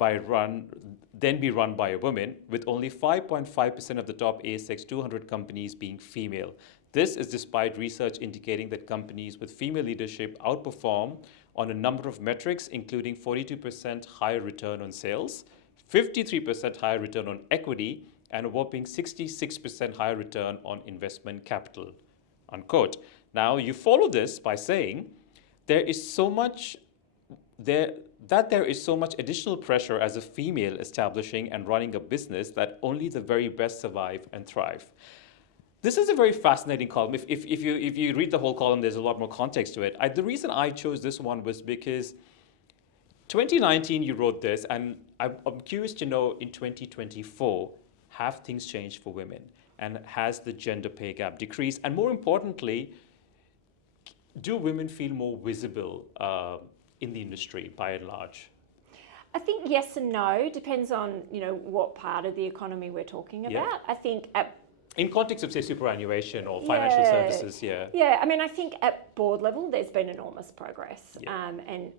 be run by a woman, with only 5.5% of the top ASX 200 companies being female. This is despite research indicating that companies with female leadership outperform on a number of metrics, including 42% higher return on sales, 53% higher return on equity, and a whopping 66% higher return on investment capital," unquote. Now, you follow this by saying there is so much additional pressure as a female establishing and running a business that only the very best survive and thrive. This is a very fascinating column. If you read the whole column, there's a lot more context to it. The reason I chose this one was because 2019 you wrote this, and I'm curious to know, in 2024, have things changed for women? And has the gender pay gap decreased? And more importantly, do women feel more visible in the industry by and large? I think yes and no. Depends on what part of the economy we're talking about. Yeah. I think in context of, say, superannuation or financial services, Yeah, I mean, I think at board level there's been enormous progress, and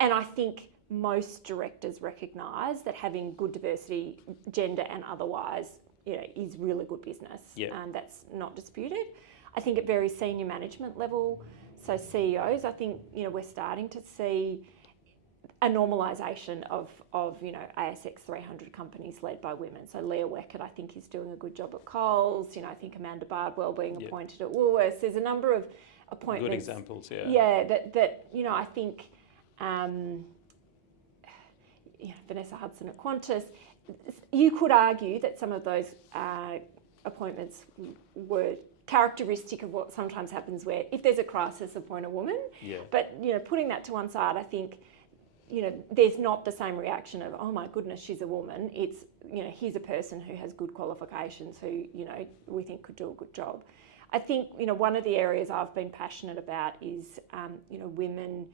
I think most directors recognise that having good diversity, gender and otherwise, is really good business. That's not disputed. I think at very senior management level, so CEOs, I think we're starting to see a normalisation of ASX 300 companies led by women. So Leah Weckett, I think, is doing a good job at Coles. I think Amanda Bardwell being appointed at Woolworths. There's a number of appointments. Good examples, Yeah, that I think Vanessa Hudson at Qantas, you could argue that some of those appointments were characteristic of what sometimes happens where if there's a crisis, appoint a woman. Yeah. But, putting that to one side, I think, there's not the same reaction of, oh my goodness, she's a woman. It's, here's a person who has good qualifications who, we think could do a good job. I think, one of the areas I've been passionate about is, women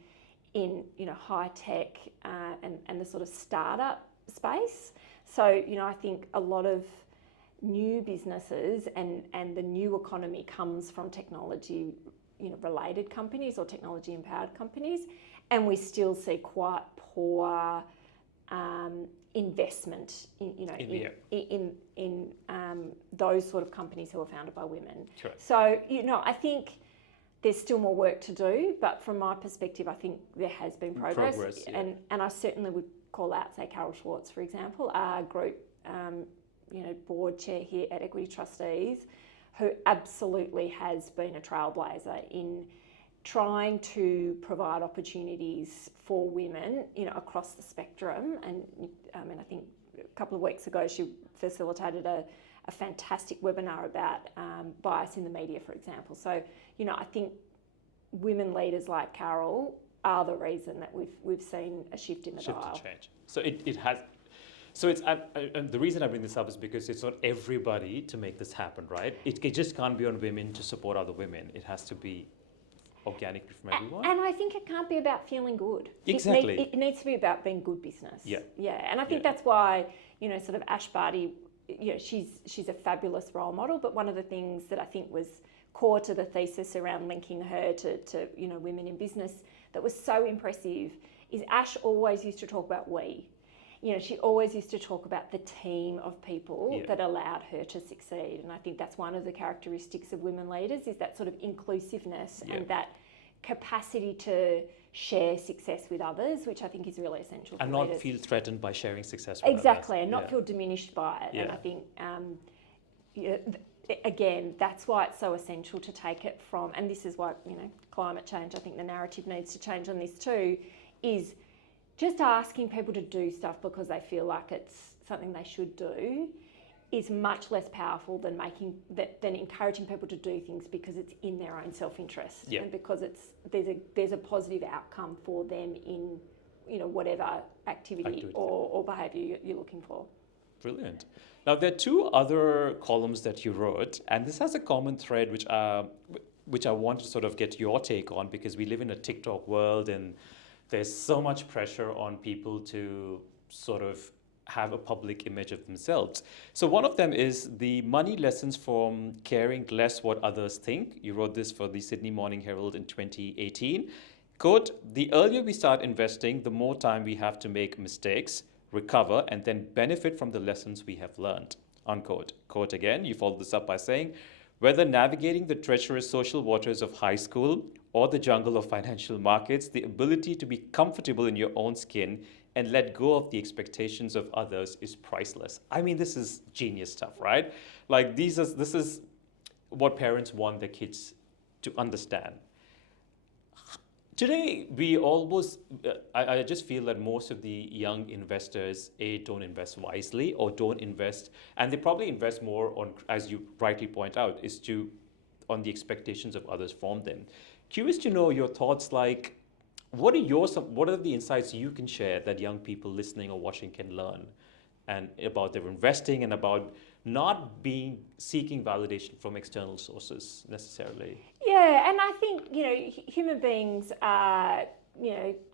in, high tech and the sort of startup space. So, I think a lot of new businesses and the new economy comes from technology, related companies or technology empowered companies, and we still see quite poor investment in those sort of companies who are founded by women. Correct. So, I think there's still more work to do, but from my perspective, I think there has been progress. Yeah. And I certainly would call out, say, Carol Schwartz, for example, our group, board chair here at Equity Trustees, who absolutely has been a trailblazer in trying to provide opportunities for women, across the spectrum. And I think a couple of weeks ago she facilitated a fantastic webinar about bias in the media, for example. So, I think women leaders like Carol are the reason that we've seen a shift in the dial. Change. So it has. So it's the reason I bring this up is because it's not everybody to make this happen, right? It just can't be on women to support other women. It has to be organic from everyone. And I think it can't be about feeling good. Exactly. It needs to be about being good business. Yeah. Yeah. And I think that's why, sort of Ash Barty, she's a fabulous role model, but one of the things that I think was core to the thesis around linking her to women in business that was so impressive is Ash always used to talk about we. She always used to talk about the team of people that allowed her to succeed. And I think that's one of the characteristics of women leaders is that sort of inclusiveness and that capacity to share success with others, which I think is really essential for and leaders. not feel threatened by sharing success with Exactly, others. and not feel diminished by it. Yeah. And I think, again, that's why it's so essential to take it from, and this is why, climate change, I think the narrative needs to change on this too, is just asking people to do stuff because they feel like it's something they should do is much less powerful than encouraging people to do things because it's in their own self-interest and because there's a positive outcome for them in whatever activity. or behaviour you're looking for. Brilliant. Now there are two other columns that you wrote, and this has a common thread which I want to sort of get your take on because we live in a TikTok world and there's so much pressure on people to sort of have a public image of themselves. So one of them is the money lessons from caring less what others think. You wrote this for the Sydney Morning Herald in 2018. Quote, the earlier we start investing, the more time we have to make mistakes, recover, and then benefit from the lessons we have learned. Unquote. Quote again, you followed this up by saying, whether navigating the treacherous social waters of high school or the jungle of financial markets, the ability to be comfortable in your own skin and let go of the expectations of others is priceless. I mean, this is genius stuff, right? Like this is what parents want their kids to understand. Today, we almost, I just feel that most of the young investors, don't invest wisely or don't invest, and they probably invest more on, as you rightly point out, on the expectations of others from them. Curious to know your thoughts, like, what are the insights you can share that young people listening or watching can learn and about their investing and about not seeking validation from external sources necessarily? Yeah, and I think, human beings are,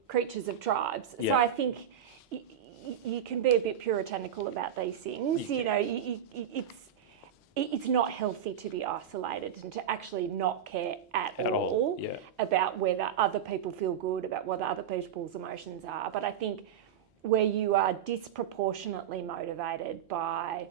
creatures of tribes. Yeah. So I think you can be a bit puritanical about these things. It's not healthy to be isolated and to actually not care at all about whether other people feel good, about what other people's emotions are. But I think where you are disproportionately motivated by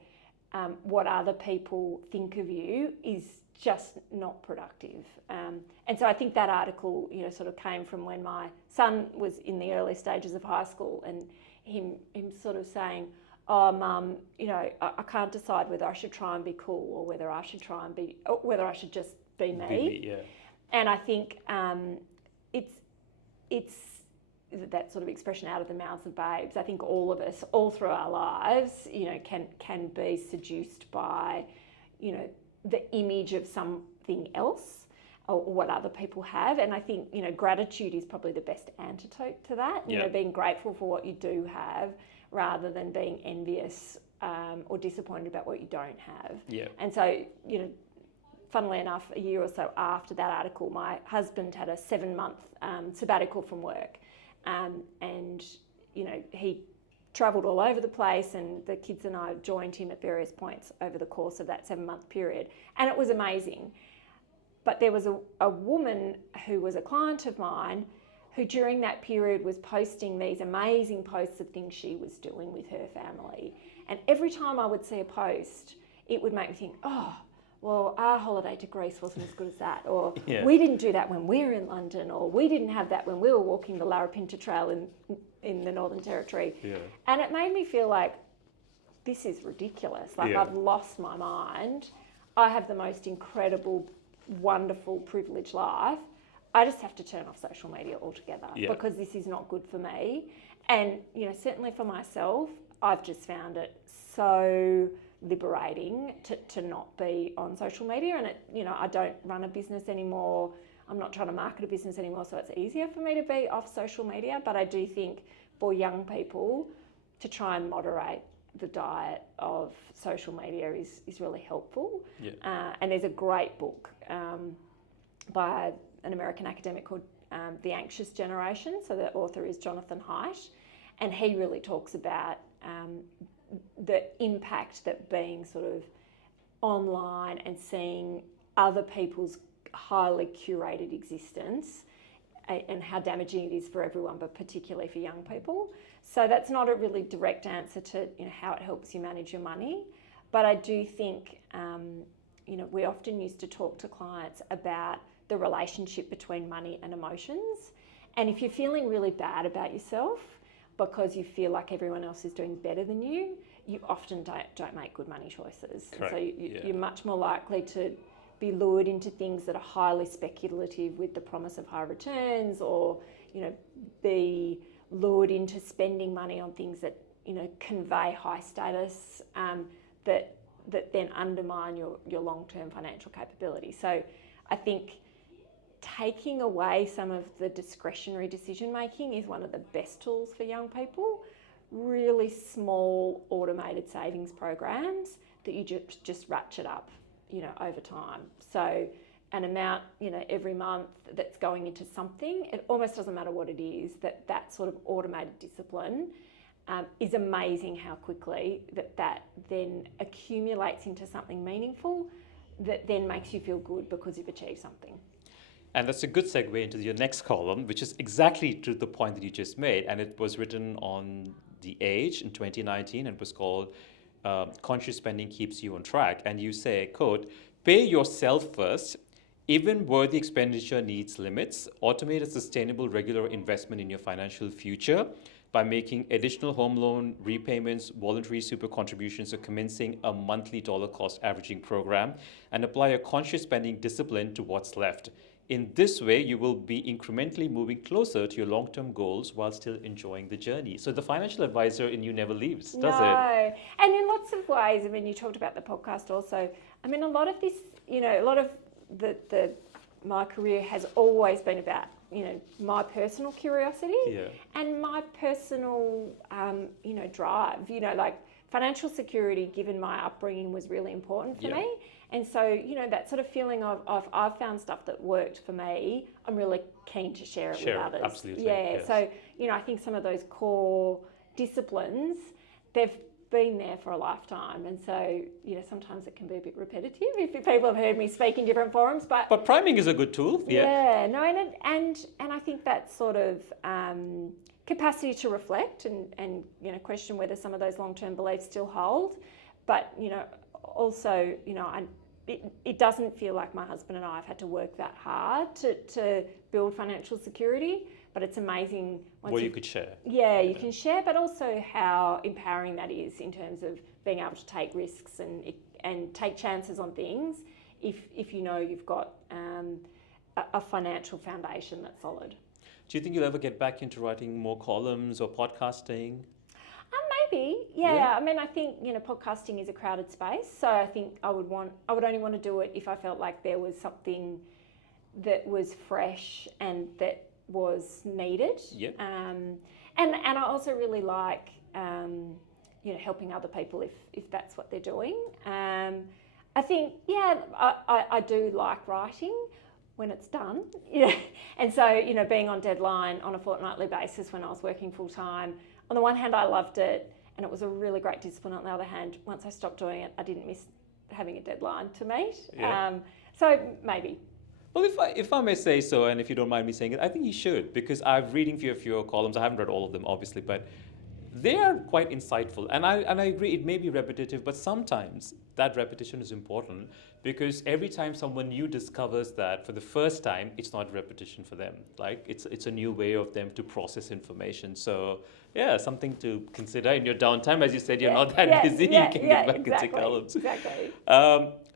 what other people think of you is just not productive. And so I think that article, sort of came from when my son was in the early stages of high school and him sort of saying, oh, Mum, I can't decide whether I should try and be cool or whether I should whether I should just be me. Yeah. And I think it's that sort of expression out of the mouths of babes. I think all of us, all through our lives, can be seduced by, the image of something else or what other people have. And I think, gratitude is probably the best antidote to that. Being grateful for what you do have rather than being envious or disappointed about what you don't have. Yeah. And so, funnily enough, a year or so after that article, my husband had a 7-month sabbatical from work. And he travelled all over the place, and the kids and I joined him at various points over the course of that 7-month period. And it was amazing. But there was a woman who was a client of mine who during that period was posting these amazing posts of things she was doing with her family. And every time I would see a post, it would make me think, oh, well, our holiday to Greece wasn't as good as that, or we didn't do that when we were in London, or we didn't have that when we were walking the Larapinta Trail in the Northern Territory. Yeah. And it made me feel like, this is ridiculous. I've lost my mind. I have the most incredible, wonderful, privileged life. I just have to turn off social media altogether because this is not good for me. And, certainly for myself, I've just found it so liberating to not be on social media. And I don't run a business anymore. I'm not trying to market a business anymore, so it's easier for me to be off social media. But I do think for young people to try and moderate the diet of social media is really helpful. Yeah. And there's a great book by an American academic called The Anxious Generation. So the author is Jonathan Haidt, and he really talks about the impact that being sort of online and seeing other people's highly curated existence and how damaging it is for everyone, but particularly for young people. So that's not a really direct answer to how it helps you manage your money. But I do think, we often used to talk to clients about the relationship between money and emotions. And if you're feeling really bad about yourself because you feel like everyone else is doing better than you, you often don't make good money choices. Correct. So you're much more likely to be lured into things that are highly speculative with the promise of high returns, or be lured into spending money on things that convey high status, that then undermine your long-term financial capability. So I think taking away some of the discretionary decision making is one of the best tools for young people. Really small automated savings programs that you just ratchet up over time. So an amount every month that's going into something, it almost doesn't matter what it is, that sort of automated discipline is amazing how quickly that then accumulates into something meaningful that then makes you feel good because you've achieved something. And that's a good segue into your next column, which is exactly to the point that you just made. And it was written on The Age in 2019 and was called Conscious Spending Keeps You on Track. And you say, quote, pay yourself first. Even worthy expenditure needs limits. Automate a sustainable regular investment in your financial future by making additional home loan repayments, voluntary super contributions, or commencing a monthly dollar cost averaging program, and apply a conscious spending discipline to what's left. In this way, you will be incrementally moving closer to your long-term goals while still enjoying the journey. So the financial advisor in you never leaves, does it? No, and in lots of ways. I mean, you talked about the podcast also. I mean, a lot of this, a lot of my career has always been about, my personal curiosity and my personal, drive. Like financial security, given my upbringing, was really important for me. And so, that sort of feeling of I've found stuff that worked for me, I'm really keen to share it with others. Absolutely. Yeah. Yes. So, I think some of those core disciplines, they've been there for a lifetime. And so, sometimes it can be a bit repetitive if people have heard me speak in different forums. But priming is a good tool. Yeah. No, and I think that sort of capacity to reflect and question whether some of those long-term beliefs still hold. But, also, it doesn't feel like my husband and I have had to work that hard to build financial security, but it's amazing. What you could share. Yeah, you can share, but also how empowering that is in terms of being able to take risks and take chances on things if you've got a financial foundation that's solid. Do you think you'll ever get back into writing more columns or podcasting? Maybe, yeah. I mean, I think podcasting is a crowded space, so I think I would only want to do it if I felt like there was something that was fresh and that was needed. Yeah. And I also really like helping other people if that's what they're doing. I think I do like writing when it's done. And so being on deadline on a fortnightly basis when I was working full time. On the one hand, I loved it, and it was a really great discipline. On the other hand, once I stopped doing it, I didn't miss having a deadline to meet. Yeah. So maybe. Well, if I may say so, and if you don't mind me saying it, I think you should, because I'm reading a few of your columns. I haven't read all of them, obviously, but they are quite insightful. And I agree, it may be repetitive, but sometimes that repetition is important, because every time someone new discovers that for the first time, it's not repetition for them. Like it's a new way of them to process information. So yeah, something to consider in your downtime. As you said, you're not that busy. You can get back into columns. Exactly.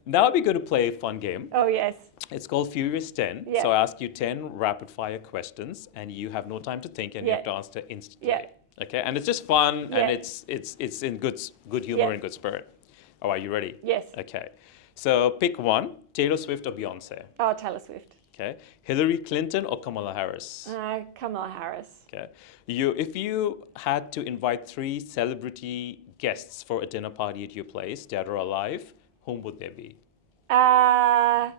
Now we're going to play a fun game. Oh, yes. It's called Furious 10. Yeah. So I ask you 10 rapid fire questions, and you have no time to think, and you have to answer instantly. Yeah. Okay, and it's just fun, and it's in good humor and good spirit. All right, you ready? Yes. Okay. So pick one: Taylor Swift or Beyonce. Oh, Taylor Swift. Okay. Hillary Clinton or Kamala Harris. Kamala Harris. Okay. If you had to invite 3 celebrity guests for a dinner party at your place, dead or alive, whom would they be? So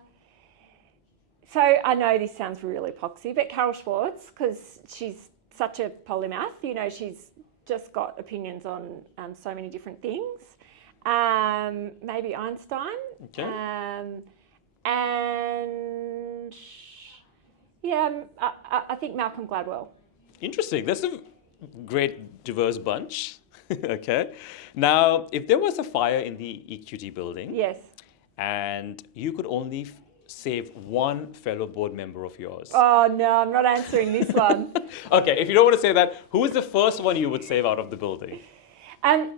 I know this sounds really poxy, but Carol Schwartz, because she's such a polymath. She's just got opinions on so many different things. Maybe Einstein. Okay. And I think Malcolm Gladwell. Interesting. That's a great diverse bunch. Okay. Now, if there was a fire in the EQT building, Yes. and you could only save one fellow board member of yours. Oh no, I'm not answering this one. Okay, if you don't want to say that, who is the first one you would save out of the building?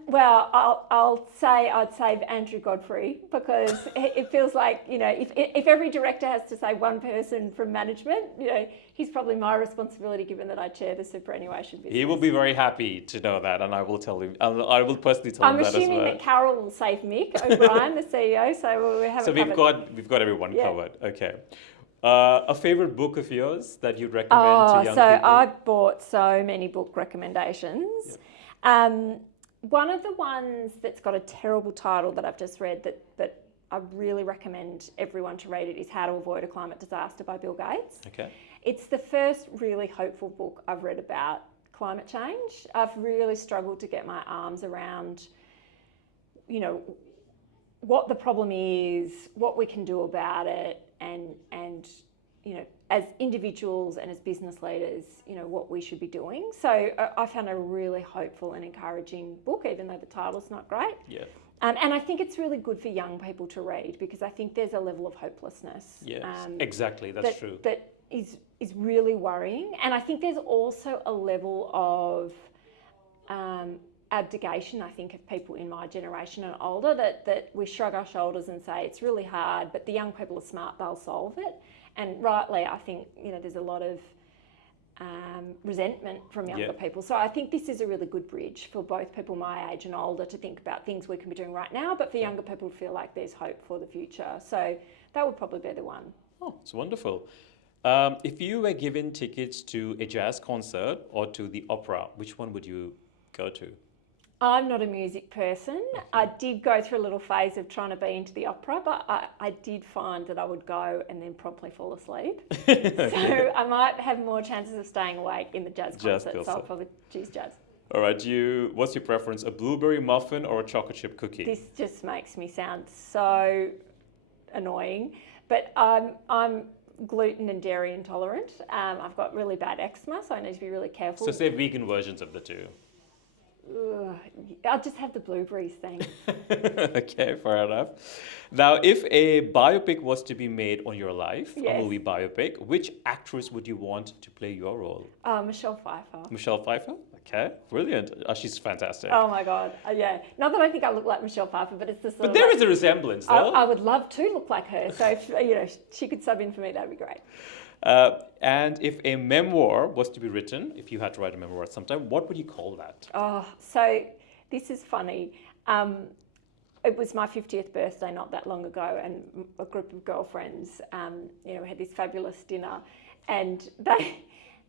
Well, I'll say I'd save Andrew Godfrey, because it feels like, if every director has to save one person from management, he's probably my responsibility, given that I chair the superannuation business. He will be very happy to know that, and I will tell him. I will personally tell him that as well. I'm assuming that Carol will save Mick O'Brien, the CEO. So we have. So we've got everyone covered. Okay. A favorite book of yours that you'd recommend to young people? I bought so many book recommendations. Yep. One of the ones that's got a terrible title that I've just read that I really recommend everyone to read it is How to Avoid a Climate Disaster by Bill Gates. Okay. It's the first really hopeful book I've read about climate change. I've really struggled to get my arms around, what the problem is, what we can do about it, and as individuals and as business leaders, what we should be doing. So I found a really hopeful and encouraging book, even though the title's not great. Yeah. And I think it's really good for young people to read, because I think there's a level of hopelessness. Yes, exactly. That's true. That is really worrying. And I think there's also a level of abdication, I think, of people in my generation and older, that we shrug our shoulders and say it's really hard, but the young people are smart, they'll solve it. And rightly, I think, there's a lot of resentment from younger people. So I think this is a really good bridge for both people my age and older to think about things we can be doing right now, but for younger people to feel like there's hope for the future. So that would probably be the one. Oh, it's wonderful. If you were given tickets to a jazz concert or to the opera, which one would you go to? I'm not a music person. I did go through a little phase of trying to be into the opera, but I did find that I would go and then promptly fall asleep. So I might have more chances of staying awake in the jazz concert, so I'll probably choose jazz. All right, what's your preference, a blueberry muffin or a chocolate chip cookie? This just makes me sound so annoying, but I'm gluten and dairy intolerant. I've got really bad eczema, so I need to be really careful. So say vegan versions of the two. I'll just have the blueberries thing. Okay, fair enough. Now, if a biopic was to be made on your life, a movie biopic, which actress would you want to play your role? Michelle Pfeiffer. Michelle Pfeiffer? Okay, brilliant. She's fantastic. Oh my God, yeah. Not that I think I look like Michelle Pfeiffer, but it's the sort But of there like, is a resemblance, though. I would love to look like her. So if she could sub in for me, that'd be great. And if a memoir was to be written, if you had to write a memoir at some time, what would you call that? Oh, so this is funny. It was my 50th birthday not that long ago, and a group of girlfriends, we had this fabulous dinner, and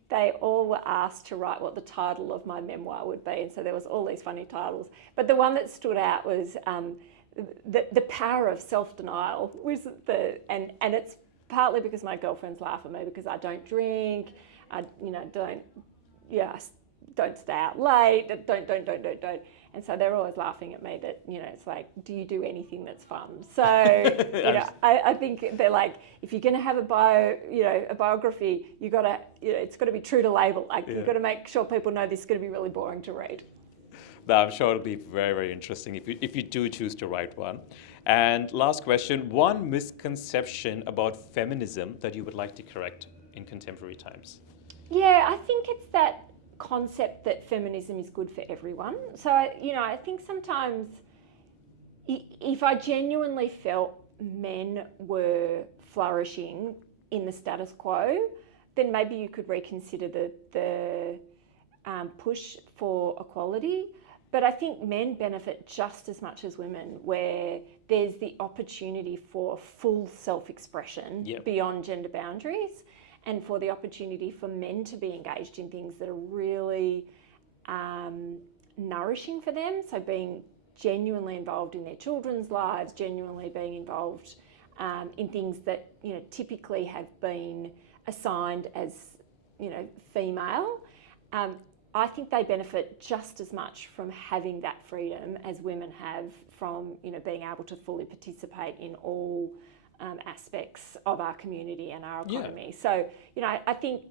they all were asked to write what the title of my memoir would be, and so there was all these funny titles. But the one that stood out was the power of self-denial. And it's partly because my girlfriends laugh at me because I don't drink, I don't stay out late, don't. And so they're always laughing at me that, it's like, do you do anything that's fun? So, I think they're like, if you're going to have a biography, you got to, it's got to be true to label. Like, you've got to make sure people know this is going to be really boring to read. No, I'm sure it'll be very, very interesting if you do choose to write one. And last question, one misconception about feminism that you would like to correct in contemporary times? Yeah, I think it's that concept that feminism is good for everyone. So, I think sometimes if I genuinely felt men were flourishing in the status quo, then maybe you could reconsider the push for equality. But I think men benefit just as much as women, where there's the opportunity for full self-expression beyond gender boundaries, and for the opportunity for men to be engaged in things that are really nourishing for them. So being genuinely involved in their children's lives, genuinely being involved in things that typically have been assigned as female. I think they benefit just as much from having that freedom as women have from being able to fully participate in all aspects of our community and our economy. So, I think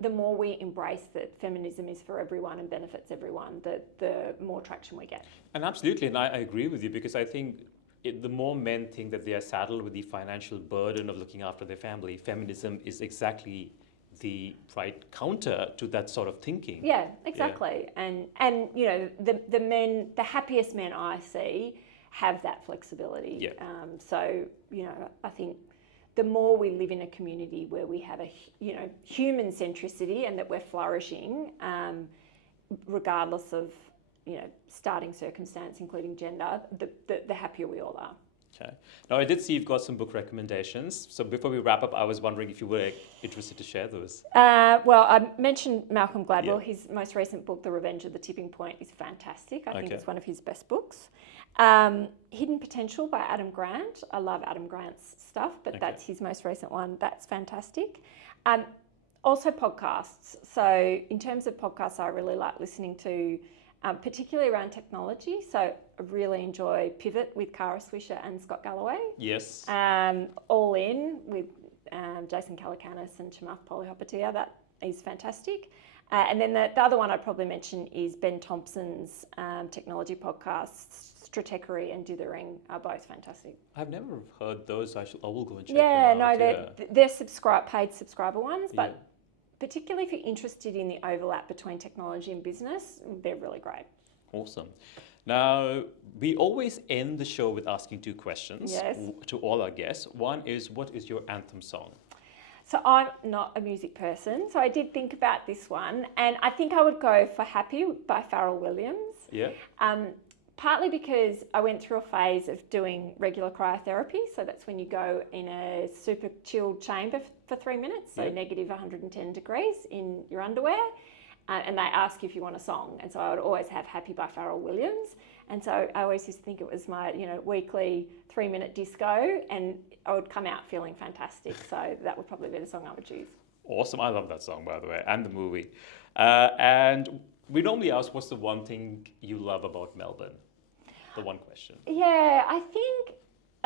the more we embrace that feminism is for everyone and benefits everyone, the more traction we get. And absolutely, and I agree with you, because I think the more men think that they are saddled with the financial burden of looking after their family, feminism is exactly the right counter to that sort of thinking. Yeah, exactly. Yeah. And the men, the happiest men I see have that flexibility. Yeah. So, I think the more we live in a community where we have a, human centricity and that we're flourishing, regardless of, starting circumstance, including gender, the happier we all are. Okay. Now, I did see you've got some book recommendations. So before we wrap up, I was wondering if you were interested to share those. Well, I mentioned Malcolm Gladwell. His most recent book, The Revenge of the Tipping Point, is fantastic. I think it's one of his best books. Hidden Potential by Adam Grant. I love Adam Grant's stuff, but that's his most recent one. That's fantastic. Also podcasts. So in terms of podcasts, I really like listening to, particularly around technology. So I really enjoy Pivot with Kara Swisher and Scott Galloway. Yes. All In with Jason Calacanis and Chamath Palihapitiya. That is fantastic. And then the other one I'd probably mention is Ben Thompson's technology podcasts. Stratechery and Dithering are both fantastic. I've never heard those. I will go and check them out. They're paid subscriber ones, but particularly if you're interested in the overlap between technology and business, they're really great. Awesome. Now, we always end the show with asking two questions to all our guests. One is, what is your anthem song? So I'm not a music person, so I did think about this one, and I think I would go for Happy by Pharrell Williams. Yeah. Partly because I went through a phase of doing regular cryotherapy. So that's when you go in a super chilled chamber for 3 minutes, so negative 110 degrees in your underwear. And they ask you if you want a song. And so I would always have Happy by Pharrell Williams. And so I always used to think it was my, weekly 3-minute disco, and I would come out feeling fantastic. So that would probably be the song I would choose. Awesome. I love that song, by the way, and the movie. And we normally ask, what's the one thing you love about Melbourne? The one question. Yeah,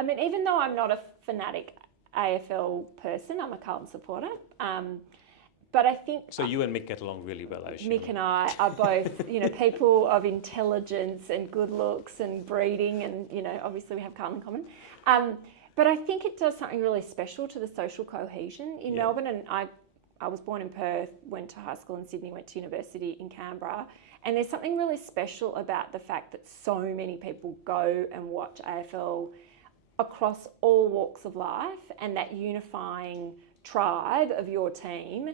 even though I'm not a fanatic AFL person, I'm a Carlton supporter. But I think... So you and Mick get along really well, I assume. Mick and I are both, people of intelligence and good looks and breeding, and, obviously we have Carlton in common. But I think it does something really special to the social cohesion in Melbourne, and I I was born in Perth, went to high school in Sydney, went to university in Canberra. And there's something really special about the fact that so many people go and watch AFL across all walks of life, and that unifying tribe of your team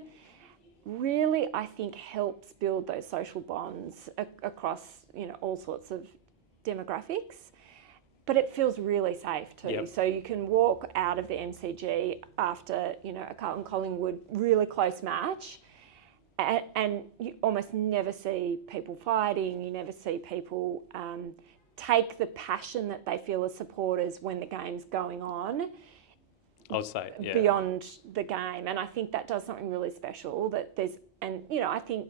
really, I think, helps build those social bonds across, all sorts of demographics. But it feels really safe too. Yep. So you can walk out of the MCG after, a Carlton-Collingwood really close match, and you almost never see people fighting. You never see people take the passion that they feel as supporters when the game's going on outside, yeah, beyond the game. And I think that does something really special. I think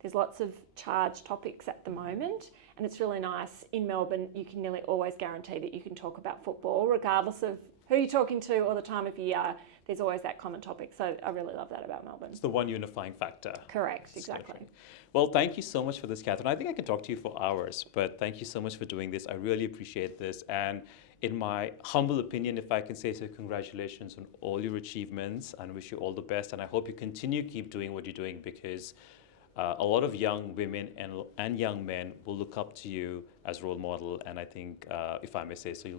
there's lots of charged topics at the moment, and it's really nice. In Melbourne, you can nearly always guarantee that you can talk about football, regardless of who you're talking to or the time of year. There's always that common topic. So I really love that about Melbourne. It's the one unifying factor. Correct, exactly. Well, thank you so much for this, Catherine. I think I could talk to you for hours, but thank you so much for doing this. I really appreciate this. And in my humble opinion, if I can say so, congratulations on all your achievements, and wish you all the best. And I hope you keep doing what you're doing, because a lot of young women and young men will look up to you as role model. And I think, if I may say so,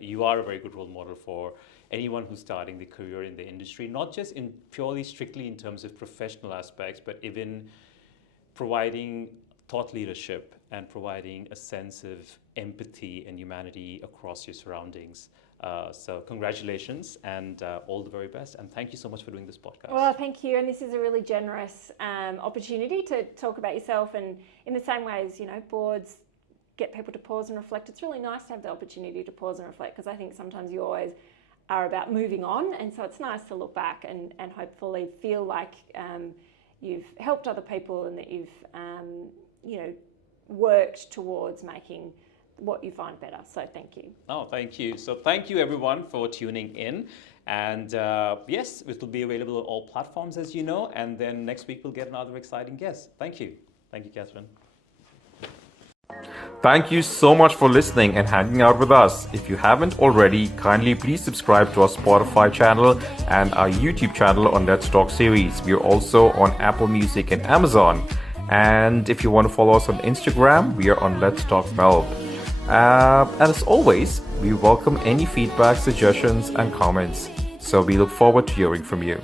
you are a very good role model for anyone who's starting the career in the industry, not just in purely strictly in terms of professional aspects, but even providing thought leadership and providing a sense of empathy and humanity across your surroundings. So congratulations, and all the very best. And thank you so much for doing this podcast. Well, thank you. And this is a really generous opportunity to talk about yourself. And in the same way as, boards get people to pause and reflect, it's really nice to have the opportunity to pause and reflect, because I think sometimes you always are about moving on. And so it's nice to look back and hopefully feel like you've helped other people, and that you've, worked towards making what you find better. So thank you. Oh, thank you. So thank you everyone for tuning in. And yes, it will be available on all platforms, as you know. And then next week we'll get another exciting guest. Thank you. Thank you, Catherine. Thank you so much for listening and hanging out with us. If you haven't already, kindly please subscribe to our Spotify channel and our YouTube channel on Let's Talk series. We are also on Apple Music and Amazon. And if you want to follow us on Instagram, we are on Let's Talk Melb. And as always, we welcome any feedback, suggestions, and comments. So we look forward to hearing from you.